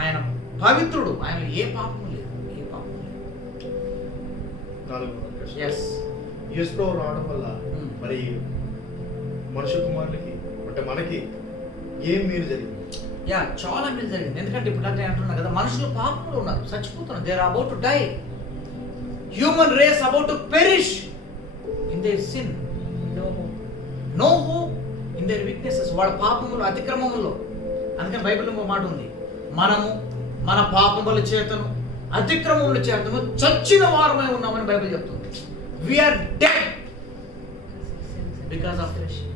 ఆయన పవిత్రుడు, ఆయన ఏ పాపము లేదు, ఏ పాపము లేదు. ఎస్, యేసు ప్రభు రావడం వల్ల మరి మనుష్య కుమారులకి అంటే మనకి ఏం మీరు జరిగింది? చాలా మేలు జరిగింది. ఎందుకంటే ఇప్పుడు అంటే అంటున్నా కదా, మనుషులు పాపంలో ఉన్నారు, చచ్చిపోతున్నారు. They are about to die. Human race about to perish in their sin. No hope in their weaknesses. వాళ్ళ పాపములు, అతిక్రమములో. అందుకని బైబిల్లో ఒక మాట ఉంది, మనము మన పాపముల చేతను అతిక్రమముల చేతను చచ్చిన వారమై ఉన్నామని బైబిల్ చెప్తుంది. We are dead because of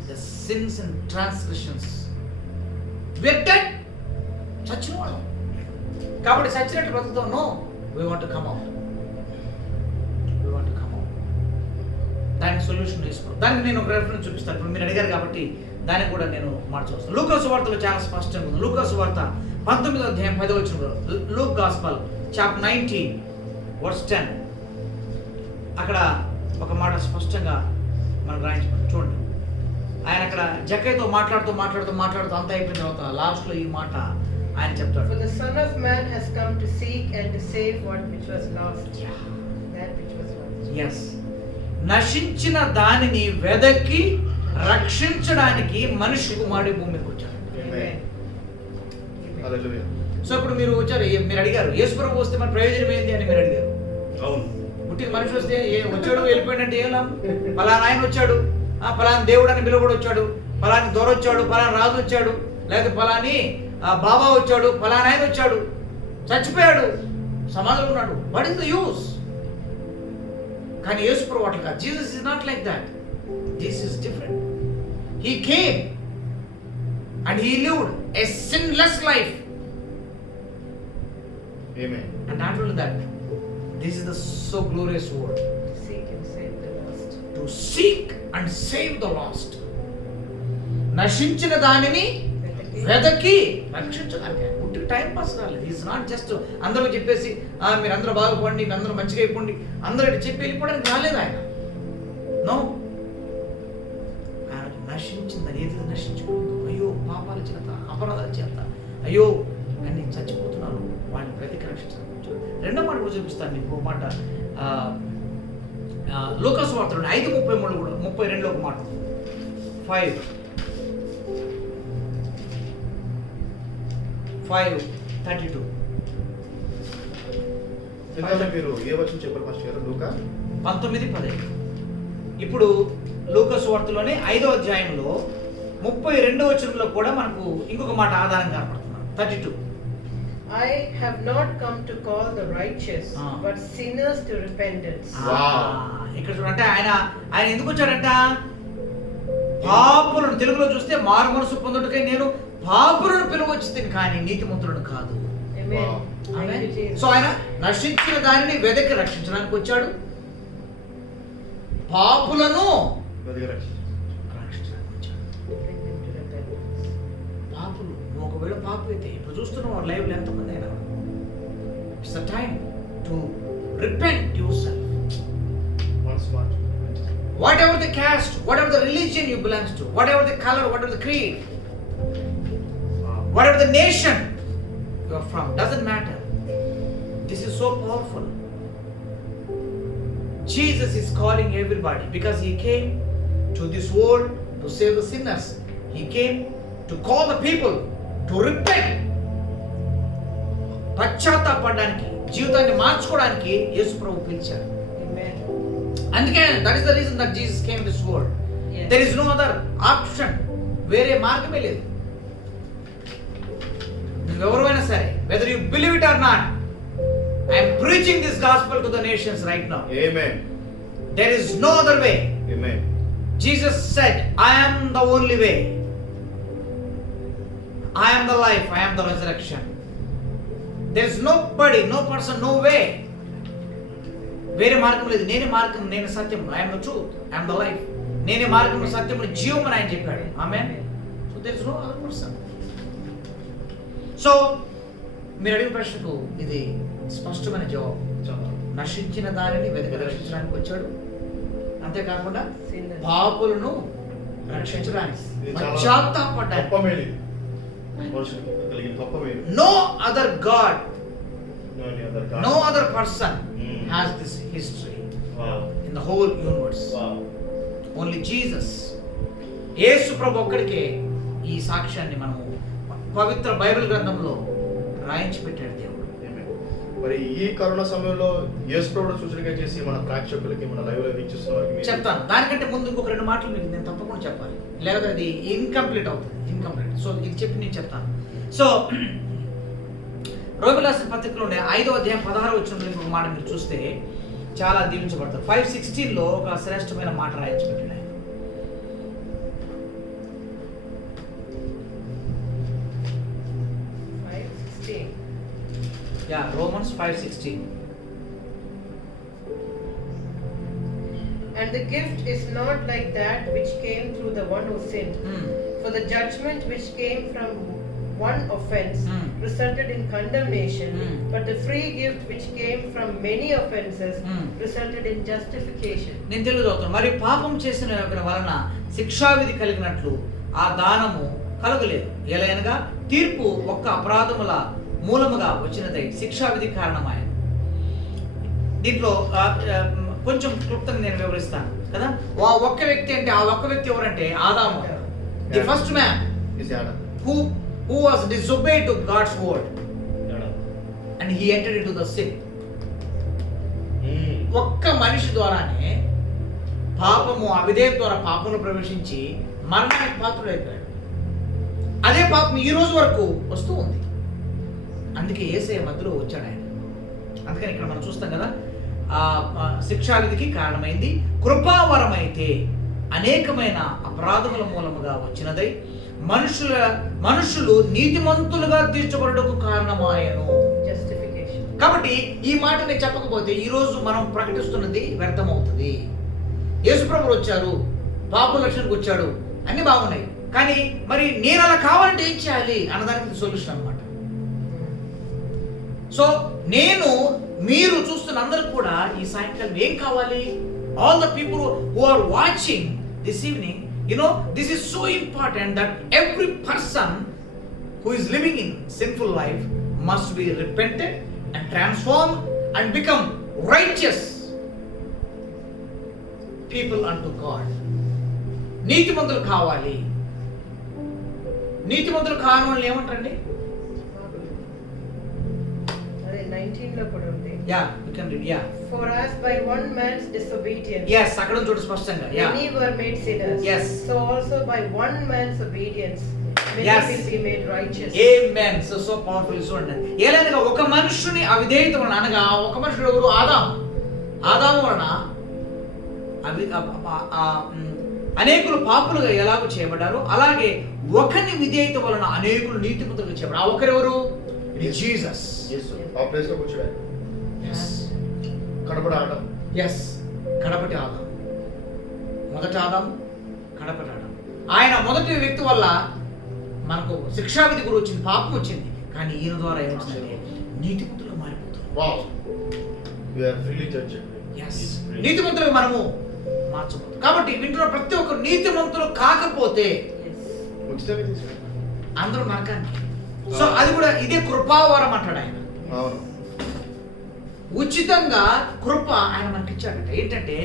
the sins and transgressions. We are dead. చచ్చిన వాళ్ళం కాబట్టి చచ్చినట్టు బ్రతుకుతాం. No, we want to come out. We want to come out. దానికి సొల్యూషన్ తీసుకోవాలి. దానికి నేను ఒక రెఫరెన్స్ చూపిస్తాను. ఇప్పుడు మీరు అడిగారు కాబట్టి దానికి కూడా నేను మార్చవచ్చు. లూకాసు వార్తలో చాలా స్పష్టంగా ఉంది. లూకాసు వార్త 19వ అధ్యాయం 10వ వచనంలో, లూక్ గాస్పల్ చాప్టర్ 19 వర్స్ 10, అక్కడ ఒక మాట స్పష్టంగా మనకు రాయించబడింది. చూడండి, ఆయన అక్కడ జక్కయ్యతో మాట్లాడుతూ అంత అయిపోయిన తర్వాత లాస్ట్లో ఈ మాట ఆయన చెప్తాడు. For the Son of Man has come to seek and to save what which was lost. That which was lost. Yes. నశించిన దానిని వెదకి రక్షించడానికి మనిషి కుమారుడు భూమికి వచ్చాడు. సో ఇప్పుడు మీరు వచ్చారు, మీరు అడిగారు యేసు ప్రభువు వస్తే మన ప్రయోజనం ఏంటి అని మీరు అడిగారు. అవును, పుట్టిన మనిషి వస్తే వచ్చాడు వెళ్ళిపోయాడంటే ఏం లాభం? పలానా ఆయన వచ్చాడు, పలానా దేవుడు అని పిలువడు వచ్చాడు, పలాని దొర వచ్చాడు, పలానా రాజు వచ్చాడు, లేకపోతే పలాని బాబా వచ్చాడు, పలానా ఆయన వచ్చాడు, చచ్చిపోయాడు, సమాధిలో ఉన్నాడు. What is the use? కానీ యేసు ప్రభువు అట్లా కాదు. Jesus is not like that. Jesus is different. He came and he lived a sinless life. Amen. And not only that, this is the so glorious word, To seek and save the lost. to seek and save the lost. నశించిన దానిని వెదకి రక్షించడానికి. పుట్టిన time pass కాలేదు. Is not just అందరూ చెప్పేసి మీరు అందరూ బాగుపడండి, మీరు అందరూ మంచిగా అయిపోండి, అందరూ చెప్పి వెళ్ళిపోవడానికి రాలేదు ఆయన. నో, ఆయన నశించిందని, ఏది నశించుకుందో, అయ్యో పాపాల చేత, అపరాధాల చేత, అయ్యో అని చచ్చిపోతున్నారు, వాళ్ళని వెతికి రక్షించాలి. రెండో మాట కూడా చూపిస్తాను మీకు. మాట లూకాసు వార్తలో 5:33 కూడా 32 ఒక మాట 5:32. మీరు ఏ వచనం చెప్పారు మాస్టర్ గారు? లూకా 19:10. ఇప్పుడు లూకాసు వార్తలోనే 5వ అధ్యాయంలో 32వ వచనంలో కూడా మనకు ఇంకొక మాట ఆధారం కనపడుతుంది. 32. I have not come to call the righteous, but sinners to repentance. ఇక్కడ చూడండి, ఆయన ఎందుకు వచ్చాడంట? పాపులను, తెలుగులో చూస్తే మారు మనసు పొందుటకై నేను పాపులను పిలువచ్చింది కానీ నీతిమంతులను కాదు. సో ఆయన నశించిన దానిని వెదకి రక్షించడానికి వచ్చాడు, పాపులను రక్షించడానికి వచ్చాడు. పాపులు, నువ్వు ఒకవేళ పాపు అయితే ఇప్పుడు చూస్తున్నావు లైవ్లో ఎంతమంది అయినా, it's the time to repent your self. Whatever the caste, whatever the religion you belongs to, whatever the color, whatever the creed, whatever the nation you are from, doesn't matter. This is so powerful. Jesus is calling everybody because he came to this world to save the sinners. He came to call the people to repent. పశ్చాత్తాపడడానికి, జీవితాన్ని మార్చుకోవడానికి యేసు ప్రభు పిలిచాడు. Amen. అందుకే that is the reason that Jesus came this world. Yes. There is no other option. వేరే మార్గమే లేదు. నువ్వెవరైనా సరే, whether you believe it or not, I am preaching this gospel to the nations right now. Amen. There is no other way. Amen. Jesus said, I am the only way. I am the life, I am the resurrection. There is nobody, no person, no way. వేరే మార్గం లేదు. నేనే మార్గం, నేను సత్యం. I am the truth, I am the life. నేనే మార్గం, సత్యం, జీవం అని ఆయన చెప్పాడు. ఆమేన్. So there is no other person. So మీరు అడిగిన ప్రశ్నకు ఇది స్పష్టమైన జవాబు. నశించిన దానిని రక్షించడానికి వచ్చాడు. అంతేకాకుండా Sinners. పాపులను రక్షించడానికి, ఇది చాలా పశ్చాత్తాపడడానికి. గొప్ప మేలు ఇది. మనుషులకు కలిగిన గొప్ప మేలు. No other God, No any other God. no other person Hmm. has this history Wow. in the whole universe. Wow. Only Jesus. యేసు ప్రభు ఒక్కడికే ఈ సాక్ష్యాన్ని మనము పవిత్ర బైబిల్ గ్రంథంలో రాయించి పెట్టాడు దేవుడు. Amen. మరి ఈ కరోనా సమయంలో యేసు ప్రభువును సూచనగా చేసి మన ప్రేక్షకులకి, మన లైవ్ లో వీక్షిస్తున్న వారికి మీరు- చెప్తాను. దానికంటే ముందు ఇంకొక 2 మాటలు మీకు నేను తప్పకుండా చెప్పాలి, లేకపోతే అది ఇన్కంప్లీట్ అవుతుంది. సో ఇది చెప్పి నేను చెప్తాను. సో రోమిల రాసిన పత్రికలోనే 5వ అధ్యాయం 16వ వచనంలో ఇంకొక మాట మీరు చూస్తే చాలా దీవించబడతారు. 5:16లో ఒక శ్రేష్టమైన మాట రాయించబట్టాడు ఆయన. 5:16. Romans 5:16. And the gift is not like that which came through the one who sinned. For the judgment which came from one offense resulted in condemnation, but the free gift which came from many offenses resulted in justification. నేను తెలుగు చదువుతాను. మరి పాపం చేసిన వలన శిక్షావిధి కలిగినట్లు ఆ దానము కలగలేదు. ఎలయనగా తీర్పు ఒక్క అపరాధముల మూలముగా వచ్చినదై శిక్షావిధి కారణమాయ. దీంట్లో కొంచెం క్లుప్తంగా నేను వివరిస్తాను కదా. ఆ ఒక్క వ్యక్తి అంటే, ఆ ఒక్క వ్యక్తి ఎవరంటే ఆదాము. The first man Is Adam. who was disobeyed to God's word Adam. and he entered into the sin. Hmm. ఒక్క మనిషి ద్వారానే పాపము, అవిధేయత ద్వారా పాపంలో ప్రవేశించి మరణానికి పాత్రుడైపోయాడు. అదే పాపం ఈ రోజు వరకు వస్తూ ఉంది. అందుకే యేసయ్య మధ్యలో వచ్చాడు ఆయన. అందుకని ఇక్కడ మనం చూస్తాం కదా, శిక్షావిధికి కారణమైంది, కృపావరమైతే అనేకమైన అపరాధముల మూలముగా వచ్చినదై మనుషులు నీతిమంతులుగా తీర్చబడుటకు కారణమాయను. Justification. కాబట్టి ఈ మాట నేను చెప్పకపోతే ఈ రోజు మనం ప్రకటిస్తున్నది వ్యర్థమవుతుంది. యేసుప్రభువు వచ్చారు, పాపం రక్షణకు వచ్చాడు, అన్ని బాగున్నాయి, కానీ మరి నేను అలా కావాలంటే ఏం చేయాలి అన్నదానికి సొల్యూషన్ అన్నమాట. సో మీరు చూస్తున్న అందరూ కూడా ఈ సాయంకాలం ఏం కావాలి? All the people who are watching this evening, this is so important that every person who is living in sinful life must be repented and transformed and become righteous people unto God. నీతిమంతులు కావాలి. నీతిమంతులు కాని వాళ్ళు ఏమంటారండి? అదే 19 లో కూడా ఉంది. You can read. For as by one man's disobedience Yes, అక్కడ చూడు స్పష్టంగా. many were made sinners, Yes. so also by one man's obedience many Yes. will be made righteous. Amen. So powerful. చూడండి, ఏలైనగా ఒక మనుషుని అవిధేయత వలన, అనగా ఒక మనుషుడు ఎవరు? ఆదాము వలన అనేకులు పాపులుగా ఎలాగో చేయబడ్డారు, అలాగే ఒకని విధేయత వలన అనేకులు నీతిమంతులుగా చేయబడ్డారు. ఆ ఒకరెవరు? జీసస్. యేసు ఆ ప్లేస్ లో కూర్చోడు. కడపడ ఆడం. కడపటి ఆదాం. మొదటి ఆదాం, కడపటి ఆదాం. ఆయన మొదటి వ్యక్తి వల్ల మనకు శిక్షావిధి కూడా వచ్చింది, పాపం వచ్చింది. కానీ ఈయన ద్వారా ఏమొచ్చిందంటే నీతిమంతులుగా మారిపోతున్నాం. Wow. You are freely judged. నీతిమంతులుగా మనము మార్చబోతున్నాం. కాబట్టి వింటున్న ప్రతి ఒక్కరు నీతిమంతులు కాకపోతే Yes. ఉచితంగా తీసుకున్నాడు. అందరూ నరకానికి. సో అది కూడా ఇదే కృపావరం అంటాడు ఆయన. అవును. ఉచితంగా కృప ఆయన మనకి ఇచ్చాడట. ఏంటంటే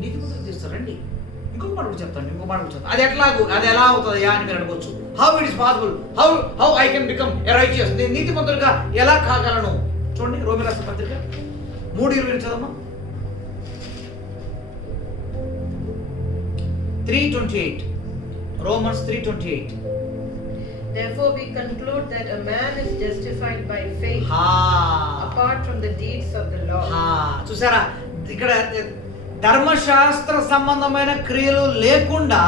నీతిమంతులు తీస్తారండి. ఇంకొక మాట కూడా చెప్తాను. అది ఎలా అవుతుంది అని మీరు అడగొచ్చు. How it is possible, how I can become a righteous, నేను నీతిమంతులుగా ఎలా కాగలను? చూడండి, రోమి రాసిన పత్రిక 3:20 చదవమ్మా. 3:28, Romans 3:28. Therefore we conclude that a man is justified by faith apart from the deeds of the law. చూసారా, ఇక్కడ ధర్మశాస్త్ర సంబంధమైన క్రియలు లేకుండా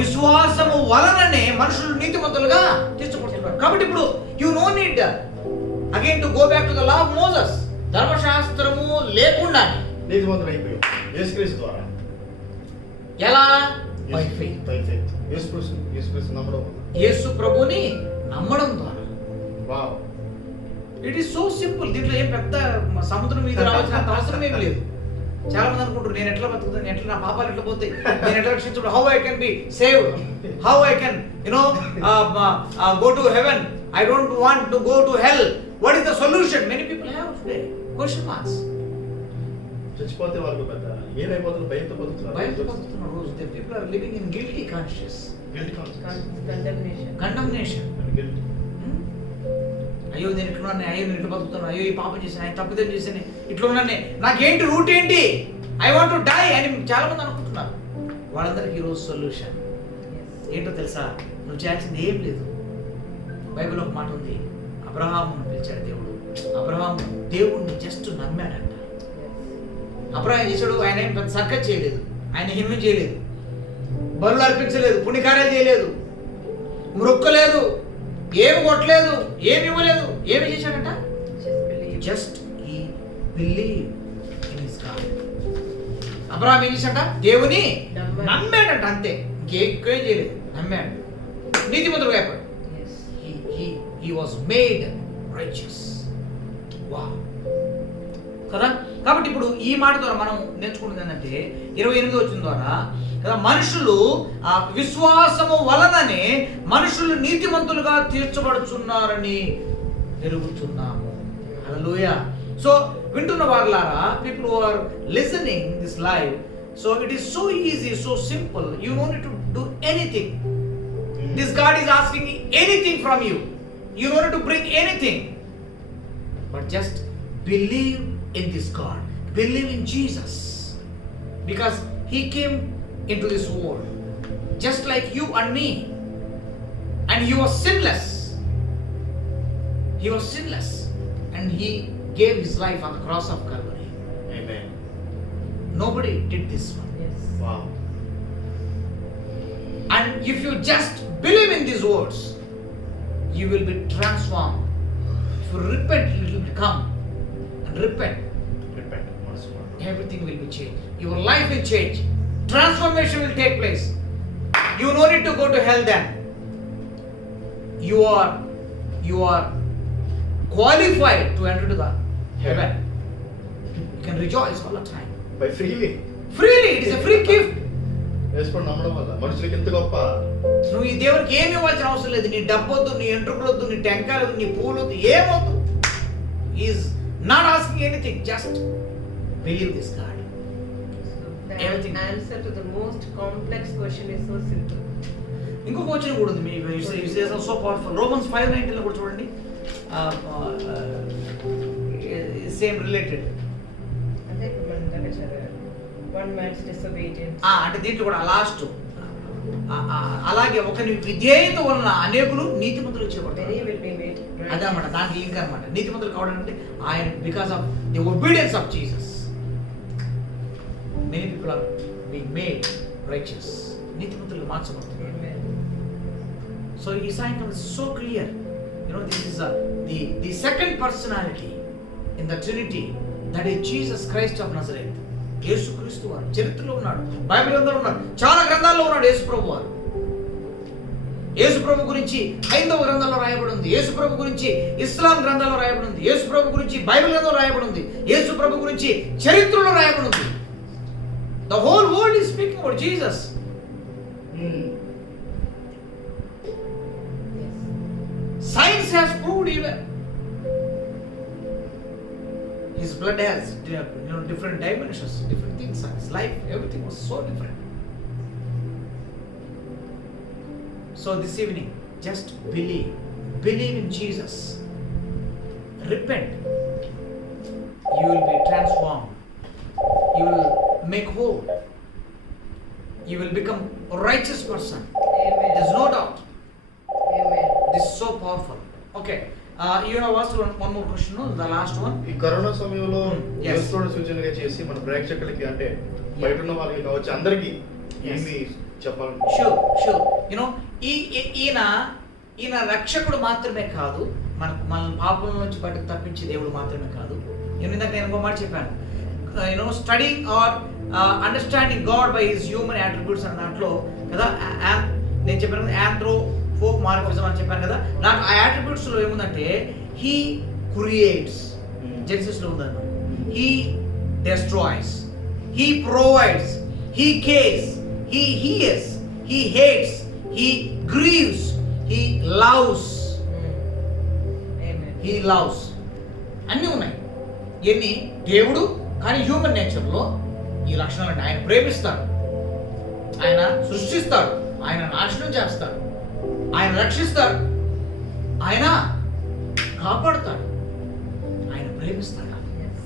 విశ్వాసము వలననే మనుషులు నీతిమంతులుగా తీర్చబడుతున్నారు. కాబట్టి ఇప్పుడు you know need again to go back to the law of Moses. ధర్మశాస్త్రము లేకుండా నీతిమంతులు అయిపోయాం యేసుక్రీస్తు ద్వారా. ఎలా? By faith. యేసుక్రీస్తు నమ్మడం, యేసు ప్రభుని నమ్మడం ద్వారా. Wow, it is so simple. దీంట్లో ఏం పెద్ద సముద్రం మీద రావాల్సిన అవసరం ఏమి లేదు. చాలా మంది అనుకుంటారు, నేను ఎట్లా బతుకుతాను, నేను ఎట్లా, నా పాపాలు ఎట్లా పోతాయి, నేను ఎట్లా రక్షించుకుంటా, how I can be saved, how I can go to heaven, I don't want to go to hell, what is the solution? Many people have today question marks. చచ్చిపోతే వాళ్ళకు పెద్ద ఏమైపోతుంది, భయంతో బతుకుతున్నారు రోజు. They people are living in guilty conscious, condemnation. అయ్యో నేను ఇట్లున్నాను, అయ్యో నేను ఇట్లా బతుకుతాను, అయ్యో ఈ పాపం చేశాను, ఆయన తప్పిదం చేశాను, ఇట్లా ఉన్నాను, నాకేంటి రూట్ ఏంటి, ఐ వాంట్ టు డై అని చాలా మంది అనుకుంటున్నారు. వాళ్ళందరికీ ఈరోజు సొల్యూషన్ ఏంటో తెలుసా? నువ్వు చేయాల్సింది ఏం లేదు. బైబిల్ ఒక మాట ఉంది, అబ్రహామును పిలిచాడు దేవుడు. అబ్రహాము దేవుడిని జస్ట్ నమ్మాడంట. అబ్రహాం చేశాడు, ఆయన ఏం పెద్ద సర్కస్ చేయలేదు, ఆయన హిమం చేయలేదు, బరులు అర్పించలేదు, పుణ్యకార్యాలు చేయలేదు, మృక్కలేదు, ఏమి కొట్టలేదు, ఏమి ఇవ్వలేదు. ఏమి చేశాడంట? Just he believe in his God. Abraham ఏం చేశాడంట? దేవుని నమ్మాడంట, అంతే, ఇంకేం చేయలేదు, నమ్మాడు, నీతిమంతుడుగా అయిపోయాడు. He was made righteous. Wow. కదా? కాబట్టి ఇప్పుడు ఈ మాట ద్వారా మనం నేర్చుకున్నది ఏంటంటే 28వ వచనం ద్వారా కదా, మనుషులు ఆ విశ్వాసము వలననే మనుషులు నీతిమంతులుగా తీర్చబడుచున్నారని ఎరుగుతున్నాము. హల్లెలూయా. సో వింటున్న వారులారా, people who are listening this live, so it is so easy, so simple, you don't need to do anything. This God is asking anything from you. You don't need to bring anything, but just believe in this God. Believe in Jesus, because He came into this world just like you and me, and He was sinless. He was sinless, and He gave His life on the cross of Calvary. Amen. Nobody did this one. Yes. Wow. And if you just believe in these words, you will be transformed. If you repent, you will come and repent. Everything will be changed. Your life will change. Transformation will take place. You don't need to go to hell then. You are qualified to enter to the heaven. You can rejoice all the time. By freely. Freely, it is a free gift. యేసుని నమ్మడం వల్ల మనుషులకి ఎంత గొప్ప. నువ్వు ఈ దేవునికి ఏమి ఇవ్వాల్సిన అవసరం లేదు. నీ డబ్బొద్దు, నీ ఎంట్రుకలొద్దు, నీ టెంకాయలొద్దు, నీ పూలొద్దు, ఏమొద్దు. Is not asking anything, just believe this God. The answer to the most complex question is so simple. ఇంకొక వచనం కూడా ఉంది, మీ సో పవర్ఫుల్. రోమన్స్ 5:19 కూడా చూడండి, సేమ్ రిలేటెడ్. అదే ఇప్పుడు మనం దగ్గర చదివారు. One man's disobedience. అంటే దీంట్లో కూడా లాస్ట్ అలాగే ఒకరి విధేయత వలన అనేకులు నీతిమంతులు చేయబడతారు. Many will be made right. అదన్నమాట దాని లింక్ అన్నమాట. నీతిమంతులు కావడం అంటే ఆయన because of the obedience of Jesus many people are being made righteous. నీతిమంతులు మార్చబడుతున్నారు. Amen. సో ఈ సాయంత్రం so clear. This is the second personality in the trinity, that is Jesus Christ of Nazareth. Yesu Kristu వారు చరిత్రలో ఉన్నాడు, బైబిల్ గ్రంథంలో ఉన్నాడు, చాలా గ్రంథాల్లో ఉన్నాడు యేసు ప్రభు వారు. యేసు ప్రభు గురించి హైందవ గ్రంథాల్లో రాయబడి ఉంది, యేసు ప్రభు గురించి ఇస్లాం గ్రంథాల్లో రాయబడి ఉంది, యేసు ప్రభు గురించి బైబిల్ గ్రంథంలో రాయబడి ఉంది, యేసు ప్రభు గురించి చరిత్రలో రాయబడి ఉంది. The whole world is speaking about Jesus. Science has proved even. His blood has different dimensions, different things. His life, everything was so different. So this evening, just believe in Jesus. Repent. You will be transformed. You will make whole. You will become a righteous person. Amen. There's no doubt. Amen. This is so powerful. Okay. You have asked one more question, no? The last one. ఈ corona సమయంలో Yes. యేసుని సూచనగా చేసి మన ప్రేక్షకులకి అంటే బయట ఉన్న వాళ్ళకి కావచ్చు అందరికీ Yes. ఏమి చెప్పాలి? Sure. ఈయన రక్షకుడు మాత్రమే కాదు, మన పాపం నుంచి బయటకు తప్పించే దేవుడు మాత్రమే కాదు. ఇందాక నేను ఇంకో మాట చెప్పాను, studying are understanding God by his human attributes అన్న దాంట్లో కదా, నేను చెప్పాను కదా యాంథ్రోపోమార్ఫిజం అని చెప్పాను కదా. నాకు ఆ అట్రిబ్యూట్స్ లో ఏముందంటే హీ క్రియేట్స్, జెనసిస్ లో ఉందన్నమాట. He destroys, he provides, he cares, he hears, he hates, he grieves, he loves. Amen. He loves అన్నీ ఉన్నాయి. ఎన్ని దేవుడు, కానీ హ్యూమన్ నేచర్లో ఈ లక్షణాలు ఆయన ప్రేమిస్తాడు, ఆయన సృష్టిస్తాడు, ఆయన నాశనం చేస్తాడు, ఆయన రక్షిస్తాడు, ఆయన కాపాడుతాడు, ఆయన ప్రేమిస్తాడు. Yes.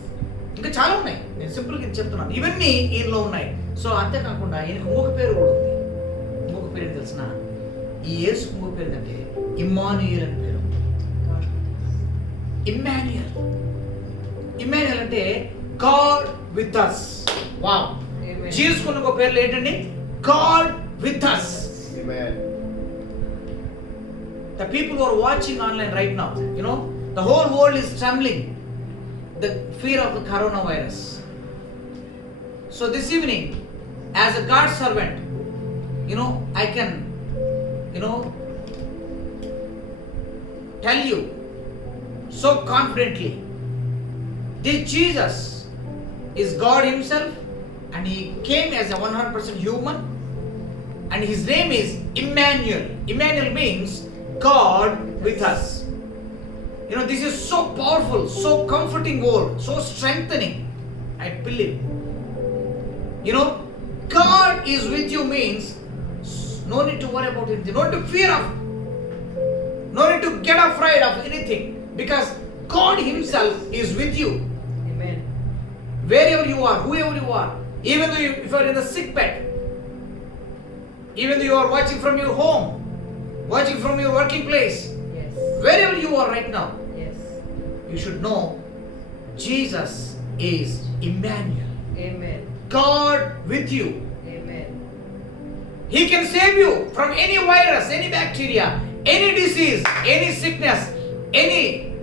ఇంకా చాలా ఉన్నాయి, నేను సింపుల్గా ఇది చెప్తున్నాను. ఇవన్నీ ఈయనలో ఉన్నాయి. సో అంతేకాకుండా ఈయనకు ఇంకొక పేరు కూడా ఉంది. ఇంకొక పేరు ఏంటి తెలిసిన? ఈ యేసు ఇంకొక పేరు ఏంటంటే ఇమ్మానుయేల్ అని పేరు. God. ఇమ్మానుయేల్ అంటే God with us. Wow. Amen. Jesus కున్న ఒక పేర్లు ఏంటండి? God with us. Amen. The people who are watching online right now, the whole world is trembling, the fear of the coronavirus. So this evening, as a God servant, I can, tell you so confidently, this Jesus is God himself, and he came as a 100% human, and his name is Emmanuel. Emmanuel means God with us. This is so powerful, so comforting word, so strengthening. I believe. God is with you means no need to worry about anything, no need to fear of, no need to get afraid of anything, because God himself is with you. Amen. Wherever you are, whoever you are, even though if you are in the sick bed, even though you are watching from your home, watching from your working place, Yes. wherever you are right now, Yes. you should know Jesus is Emmanuel, Amen. God with you. Amen. He can save you from any virus, any bacteria, any disease, any sickness, any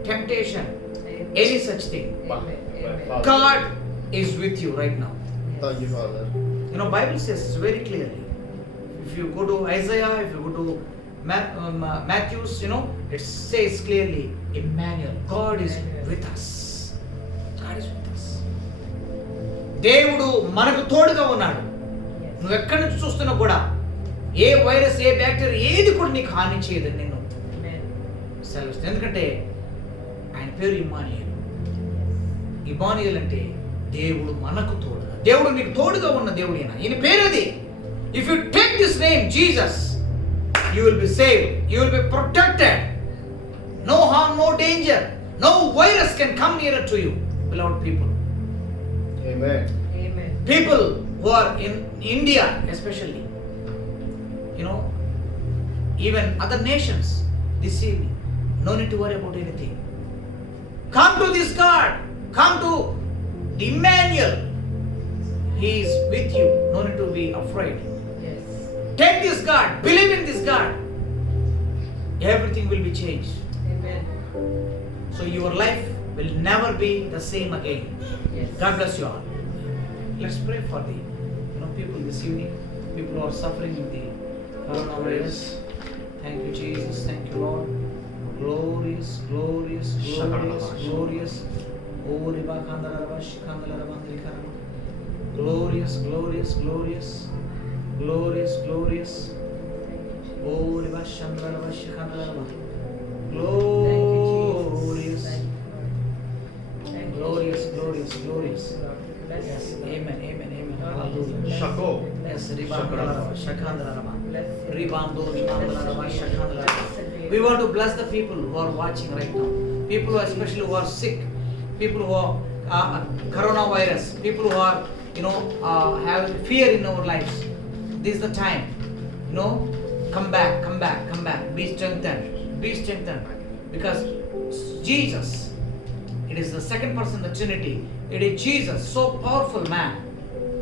temptation, Amen. any such thing. Amen. Amen. God is with you right now. Thank you, Father. Bible says very clearly. If you go to Isaiah, if you go to Matthews, it says clearly, Emmanuel, God is with us. God is with us. దేవుడు మనకు తోడుగా ఉన్నాడు. Yes. నువ్వు ఎక్కడి నుంచి చూస్తున్నా కూడా ఏ virus, ఏ bacteria ఏది కూడా నీకు హాని చేయదు. నేను Amen. సెలవిస్తాను, ఎందుకంటే ఆయన పేరు ఇమ్మానుయేల్. ఇమ్మానుయేల్ అంటే దేవుడు మనకు తోడుగా, దేవుడు నీకు తోడుగా ఉన్న దేవుడు ఈయన పేరు అది. If you take this name Jesus, you will be saved, you will be protected. No harm, no danger, no virus can come nearer to you, beloved people. Amen. Amen. People who are in India especially, even other nations, this evening, no need to worry about anything. Come to this God, come to Emmanuel. He is with you, no need to be afraid. Yes. Take this God, believe in this God. Everything will be changed. Amen. So your life will never be the same again. Yes. God bless you all. Let's pray for the people this evening. People who are suffering with the coronavirus. Thank you, Jesus. Thank you, Lord. Glorious, glorious, glorious, glorious. Oh, Riba Khandalaraba, Shikhandalaraba, Andrikaraba. Glorious, glorious, glorious. Glorious, glorious. Oh, Riba Shandalaraba, Shikhandalaraba. Glorious. Thank you, Jesus. Thank you, Lord. Thank you, Glorious, Jesus. glorious. glorious, glorious. Bless Yes, you, Lord. amen, amen, amen. Lord, Hallelujah. bless Shako. you, bless Yes, you. Ribandalaraba, Shakhandalaraba. Bless you. Ribando, Ribandalaraba, Shakhandalaraba. Blessed be We want to bless the people who are watching right now. People who are especially who are sick, people who are coronavirus, people who are having fear in our lives. This is the time. Come back, come back, come back. Be strengthened, be strengthened. Because Jesus, it is the second person in the Trinity. It is Jesus, so powerful man,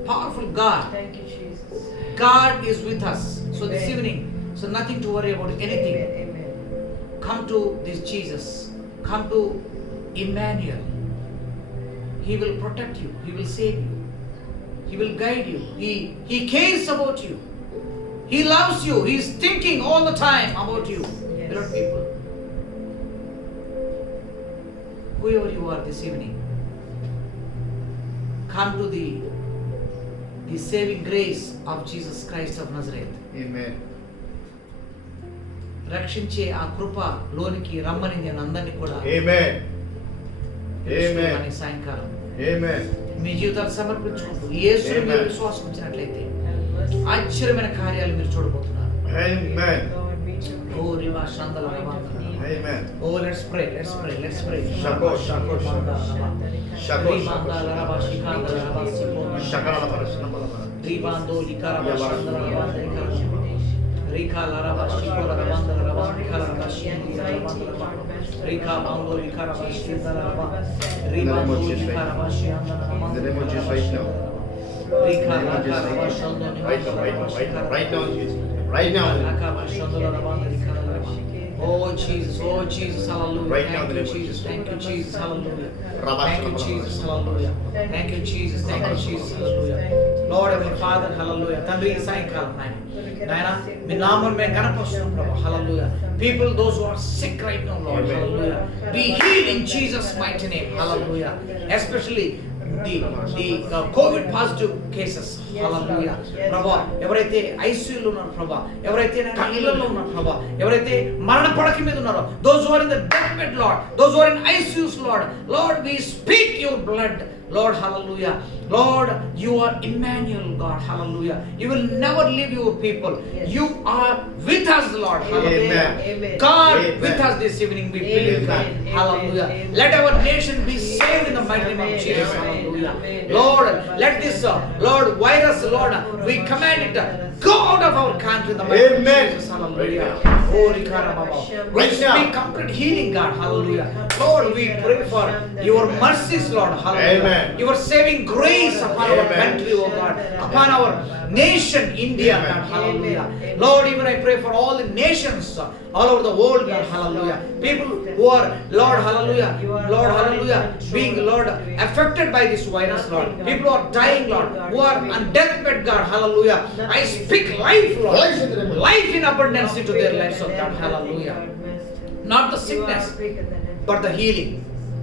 powerful God. Thank you, Jesus. God is with us. So this Amen. evening, so nothing to worry about anything. Amen. Amen. Come to this Jesus. Come to Emmanuel. He will protect you. He will save you. He will guide you. He cares about you. He loves you. He is thinking all the time about you. Yes. Beloved people, whoever you are this evening, come to the saving grace of Jesus Christ of Nazareth. Amen. రక్షించే ఆ కృప లోనికి రమ్మని నేను అందరినీ కూడా Amen. పిలుస్తున్నాను Amen. ఈ సాయంకాలం. Amen. మీ జీవితాలు సమర్పించుకుంటూ యేసుని మీరు Amen. విశ్వాసం ఉంచినట్లయితే Have mercy. ఆశ్చర్యమైన కార్యాలు మీరు చూడబోతున్నారు. Amen. Lord, meet your oh people. రివా శాందల రవా. Amen. Oh let's pray, let's pray, let's pray. Shako, shako, shako. Shako, రిమాందాల రవా శిఖాందల రవా సిపోన. Shakara para Shanabala. రిబాందో లికారవా శాందల రవా రికారవా. Intimidation. రికా లరవా శికోల రవాందల రవా రికారవా శిందల రవా. రికా బాందో లికారవా శిందల రవా. రిబాందో లికారవా శిందల రవా. In the name of Jesus right now. రికా In the name of Jesus లరవా right శాందల now. Right now, right now, right now, right now, Jesus. Right now. Oh Jesus, oh Jesus, hallelujah. Right now, Thank in the you, name of Jesus, Jesus. thank you, Jesus, hallelujah. Rabash Thank you, Rabash. Jesus, hallelujah. Thank you, Jesus, thank you, Jesus, hallelujah. Lord, Heavenly Father, hallelujah. తండ్రి ఈ సాయంకాలం నాయన మీ నామం మేము కనపరుస్తున్నాం ప్రభు, hallelujah. People, those who are sick right now, Lord, Amen. hallelujah. Be healed in Jesus' mighty name, hallelujah. Especially the COVID positive cases, hallelujah. ప్రభా ఎవరైతే ఐసీయూలో ఉన్నారు ప్రభా, ఎవరైతే ఇళ్లలో ఉన్నారు ప్రభా, ఎవరైతే మరణ పడక మీద ఉన్నారో, those who are in the deathbed, Lord, those who are in ICUs, Lord, we speak your blood, Lord, hallelujah. Lord, you are Emmanuel, God, hallelujah. You will never leave your people. Yes. You are with us, Lord, hallelujah. Amen. God Amen. with us this evening, we believe, God, Amen. hallelujah. Amen. Let our nation be saved in the mighty name of Amen. Jesus, Amen. hallelujah. Amen. Lord, let this Lord virus, Lord, we command it go out of our country in the mighty name Amen. of Jesus, hallelujah. Right Oh, Rikara Baba. We Right now. speak complete healing, God, hallelujah. Lord, we pray for your mercies, Lord, hallelujah. Amen. Your saving grace upon our Amen. country, oh God, upon our nation, India, Amen. God, hallelujah. Amen. Lord, even I pray for all the nations, all over the world, God, Yes, hallelujah. Lord. People who are, Lord, hallelujah, You are Lord, God in hallelujah, control being, of the Lord, situation. affected by this virus, Lord. Nothing, God. People who are dying, Lord, Nothing, God, who are is on big. deathbed, God, hallelujah. I Nothing is speak big. life, Lord, Life in the name of life in abundance into their lives, oh God, hallelujah. Not the sickness, but the healing,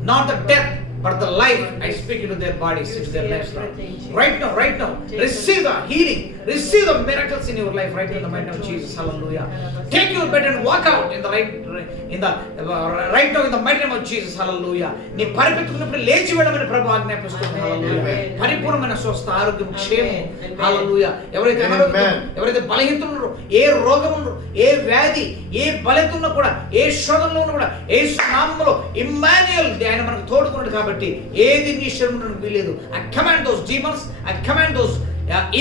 not the death, but the life. I speak into their bodies, into their lives, Lord. Right now, receive the healing, receive the miracles in your life right now in the mighty name of Jesus, hallelujah. Take your bed and walk out in the right now in the mighty name of Jesus, hallelujah. నీ పరిపెత్తుకున్నప్పుడు లేచి వెళ్ళమని ప్రభు ఆజ్ఞాపిస్తున్నాను, హల్లెలూయా. పరిపూర్ణమైన స్వస్థ ఆరోగ్యం క్షేమం, హల్లెలూయా. ఎవరైతే అనారోగ్యం, ఎవరైతే బలహీనతలు ఉన్నారో, ఏ రోగం ఉన్నారో, ఏ వ్యాధి, ఏ బలహీనత ఉన్నా కూడా, ఏ శోధనలో ఉన్నా కూడా, యేసు నామములో ఇమ్మాన్యుయల్ ఆయన మనకు తోడుకున్నాడు కాబట్టి ఏది నీ శరీరంలో వీలేదు. I command those demons, I command those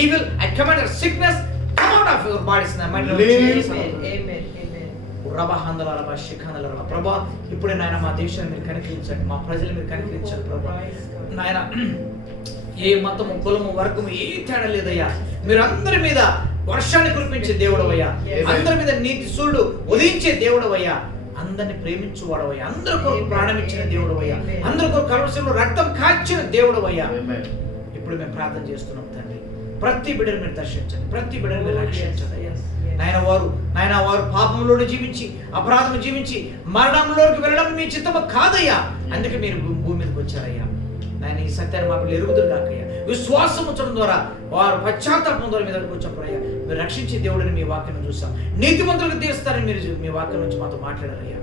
evil, I command their sickness come out of your bodies in the mighty name of Jesus, hallelujah. ప్రభా ఇప్పుడే నాయన మా దేశాన్ని మీరు కనికరించండి, మా ప్రజలు మీరు కనికరించండి ప్రభా. నాయన ఏ మతము కులము వర్గము ఏ తేడా లేదయ్యా, మీరు అందరి మీద వర్షాన్ని కురిపించే దేవుడవయ్యా, అందరి మీద నీతి సూర్యుడు ఉదయించే దేవుడవయ్యా, అందరిని ప్రేమించువాడవయ్యా, అందరి కొరకు ప్రాణం ఇచ్చిన దేవుడవయ్యా, అందరి కొరకు కలవశంలో రక్తం కాచిన దేవుడవయ్యా. ఇప్పుడు మేము ప్రార్థన చేస్తున్నాం తండ్రి, ప్రతి బిడ్డను మీరు దర్శించండి, ప్రతి బిడ్డను మీరు రక్షించండి అయ్యా. నాయన వారు పాపంలోనే జీవించి, అపరాధం జీవించి మరణంలోకి వెళ్ళడం మీ చిత్తము కాదయ్యా, అందుకే మీరు భూమి మీదకి వచ్చారయ్యా. నాయన ఈ సత్యాన్ని మాకు ఎరుగుదురు కాకయ్యా, విశ్వాసం ఉంచడం ద్వారా వారు పశ్చాత్తాపం ద్వారా మీ దగ్గరకు వచ్చినప్పుడయ్యా మీరు రక్షించే దేవుడిని మీ వాక్యం చూసాం, నీతిమంతులకు తీరుస్తారని మీరు మీ వాక్యం నుంచి మాతో మాట్లాడారయ్యా.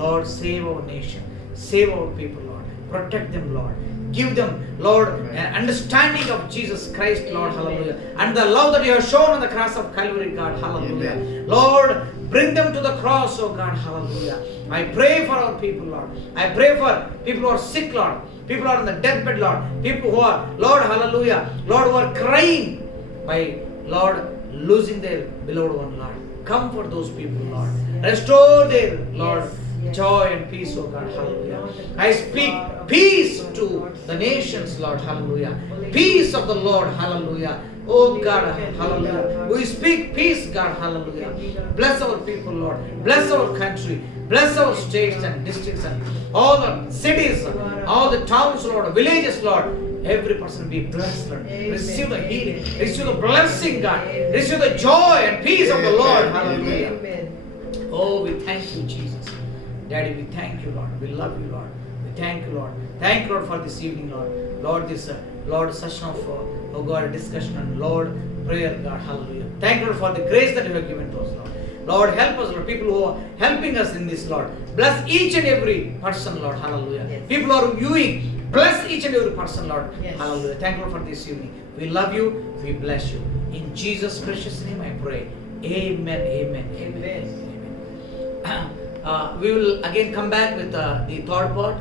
Lord, save our nation, save our people, Lord, protect them, Lord. Give them, Lord, Amen. an understanding of Jesus Christ, Lord, hallelujah. And the love that you have shown on the cross of Calvary, God, hallelujah. Amen. Lord, bring them to the cross, oh God, hallelujah. I pray for our people, Lord. I pray for people who are sick, Lord. People who are on the deathbed, Lord. People who are, Lord, hallelujah. Lord, who are crying by, Lord, losing their beloved one, Lord. Comfort those people, Lord. Restore their, Lord, Yes. joy and peace, oh God, hallelujah. I speak peace to the nations, Lord, hallelujah. Peace of the Lord, hallelujah. Oh God, hallelujah. We speak peace, God, hallelujah. Bless our people, Lord. Bless our country. Bless our states and districts and all the cities, all the towns, Lord, villages, Lord. Every person be blessed, Lord. Receive the healing. Receive the blessing, God. Receive the joy and peace of the Lord, hallelujah. Amen. Oh, we thank you, Jesus. Daddy, we thank you, Lord. We love you, Lord. We thank you, Lord. Thank you, Lord, for this evening, Lord. Lord, this Lord session of oh God discussion and Lord prayer, God, hallelujah. Thank you, Lord, for the grace that you have given to us, Lord. Lord, help us, Lord. People who are helping us in this, Lord. Bless each and every person, Lord, hallelujah. Yes. People who are viewing, bless each and every person, Lord, Yes. hallelujah. Thank you, Lord, for this evening. We love you. We bless you. In Jesus' precious name, I pray. Amen. Amen. Amen. We will again come back with the third part.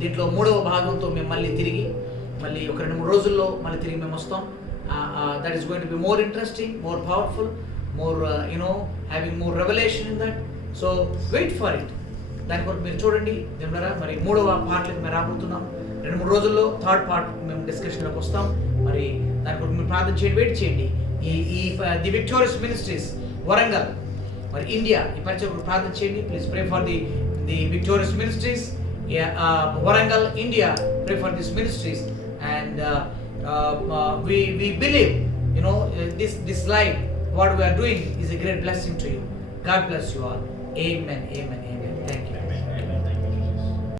దీంట్లో మూడవ భాగంతో మేము మళ్ళీ ఒక 2-3 రోజుల్లో మళ్ళీ తిరిగి మేము వస్తాం. That is going to be more interesting, more powerful, more having more revelation in that. So wait for it. దాని కొరకు మీరు చూడండి. దేవుడారా మరి మూడవ పార్ట్లోకి మేము రాబోతున్నాం. 2-3 రోజుల్లో థర్డ్ పార్ట్ మేము డిస్కషన్లోకి వస్తాం. మరి దాని కొరకు మీరు ప్రార్థన చేయండి, వెయిట్ చేయండి. ఈ ది విక్టోరియస్ మినిస్ట్రీస్ వరంగల్ మరి ఇండియా ఈ పరిచయం ప్రార్థన చేయండి. Please pray for the victorious ministries Warangal India. Pray for these ministries and we believe this life what we are doing is a great blessing to you. God bless you all. Amen. Amen. Amen.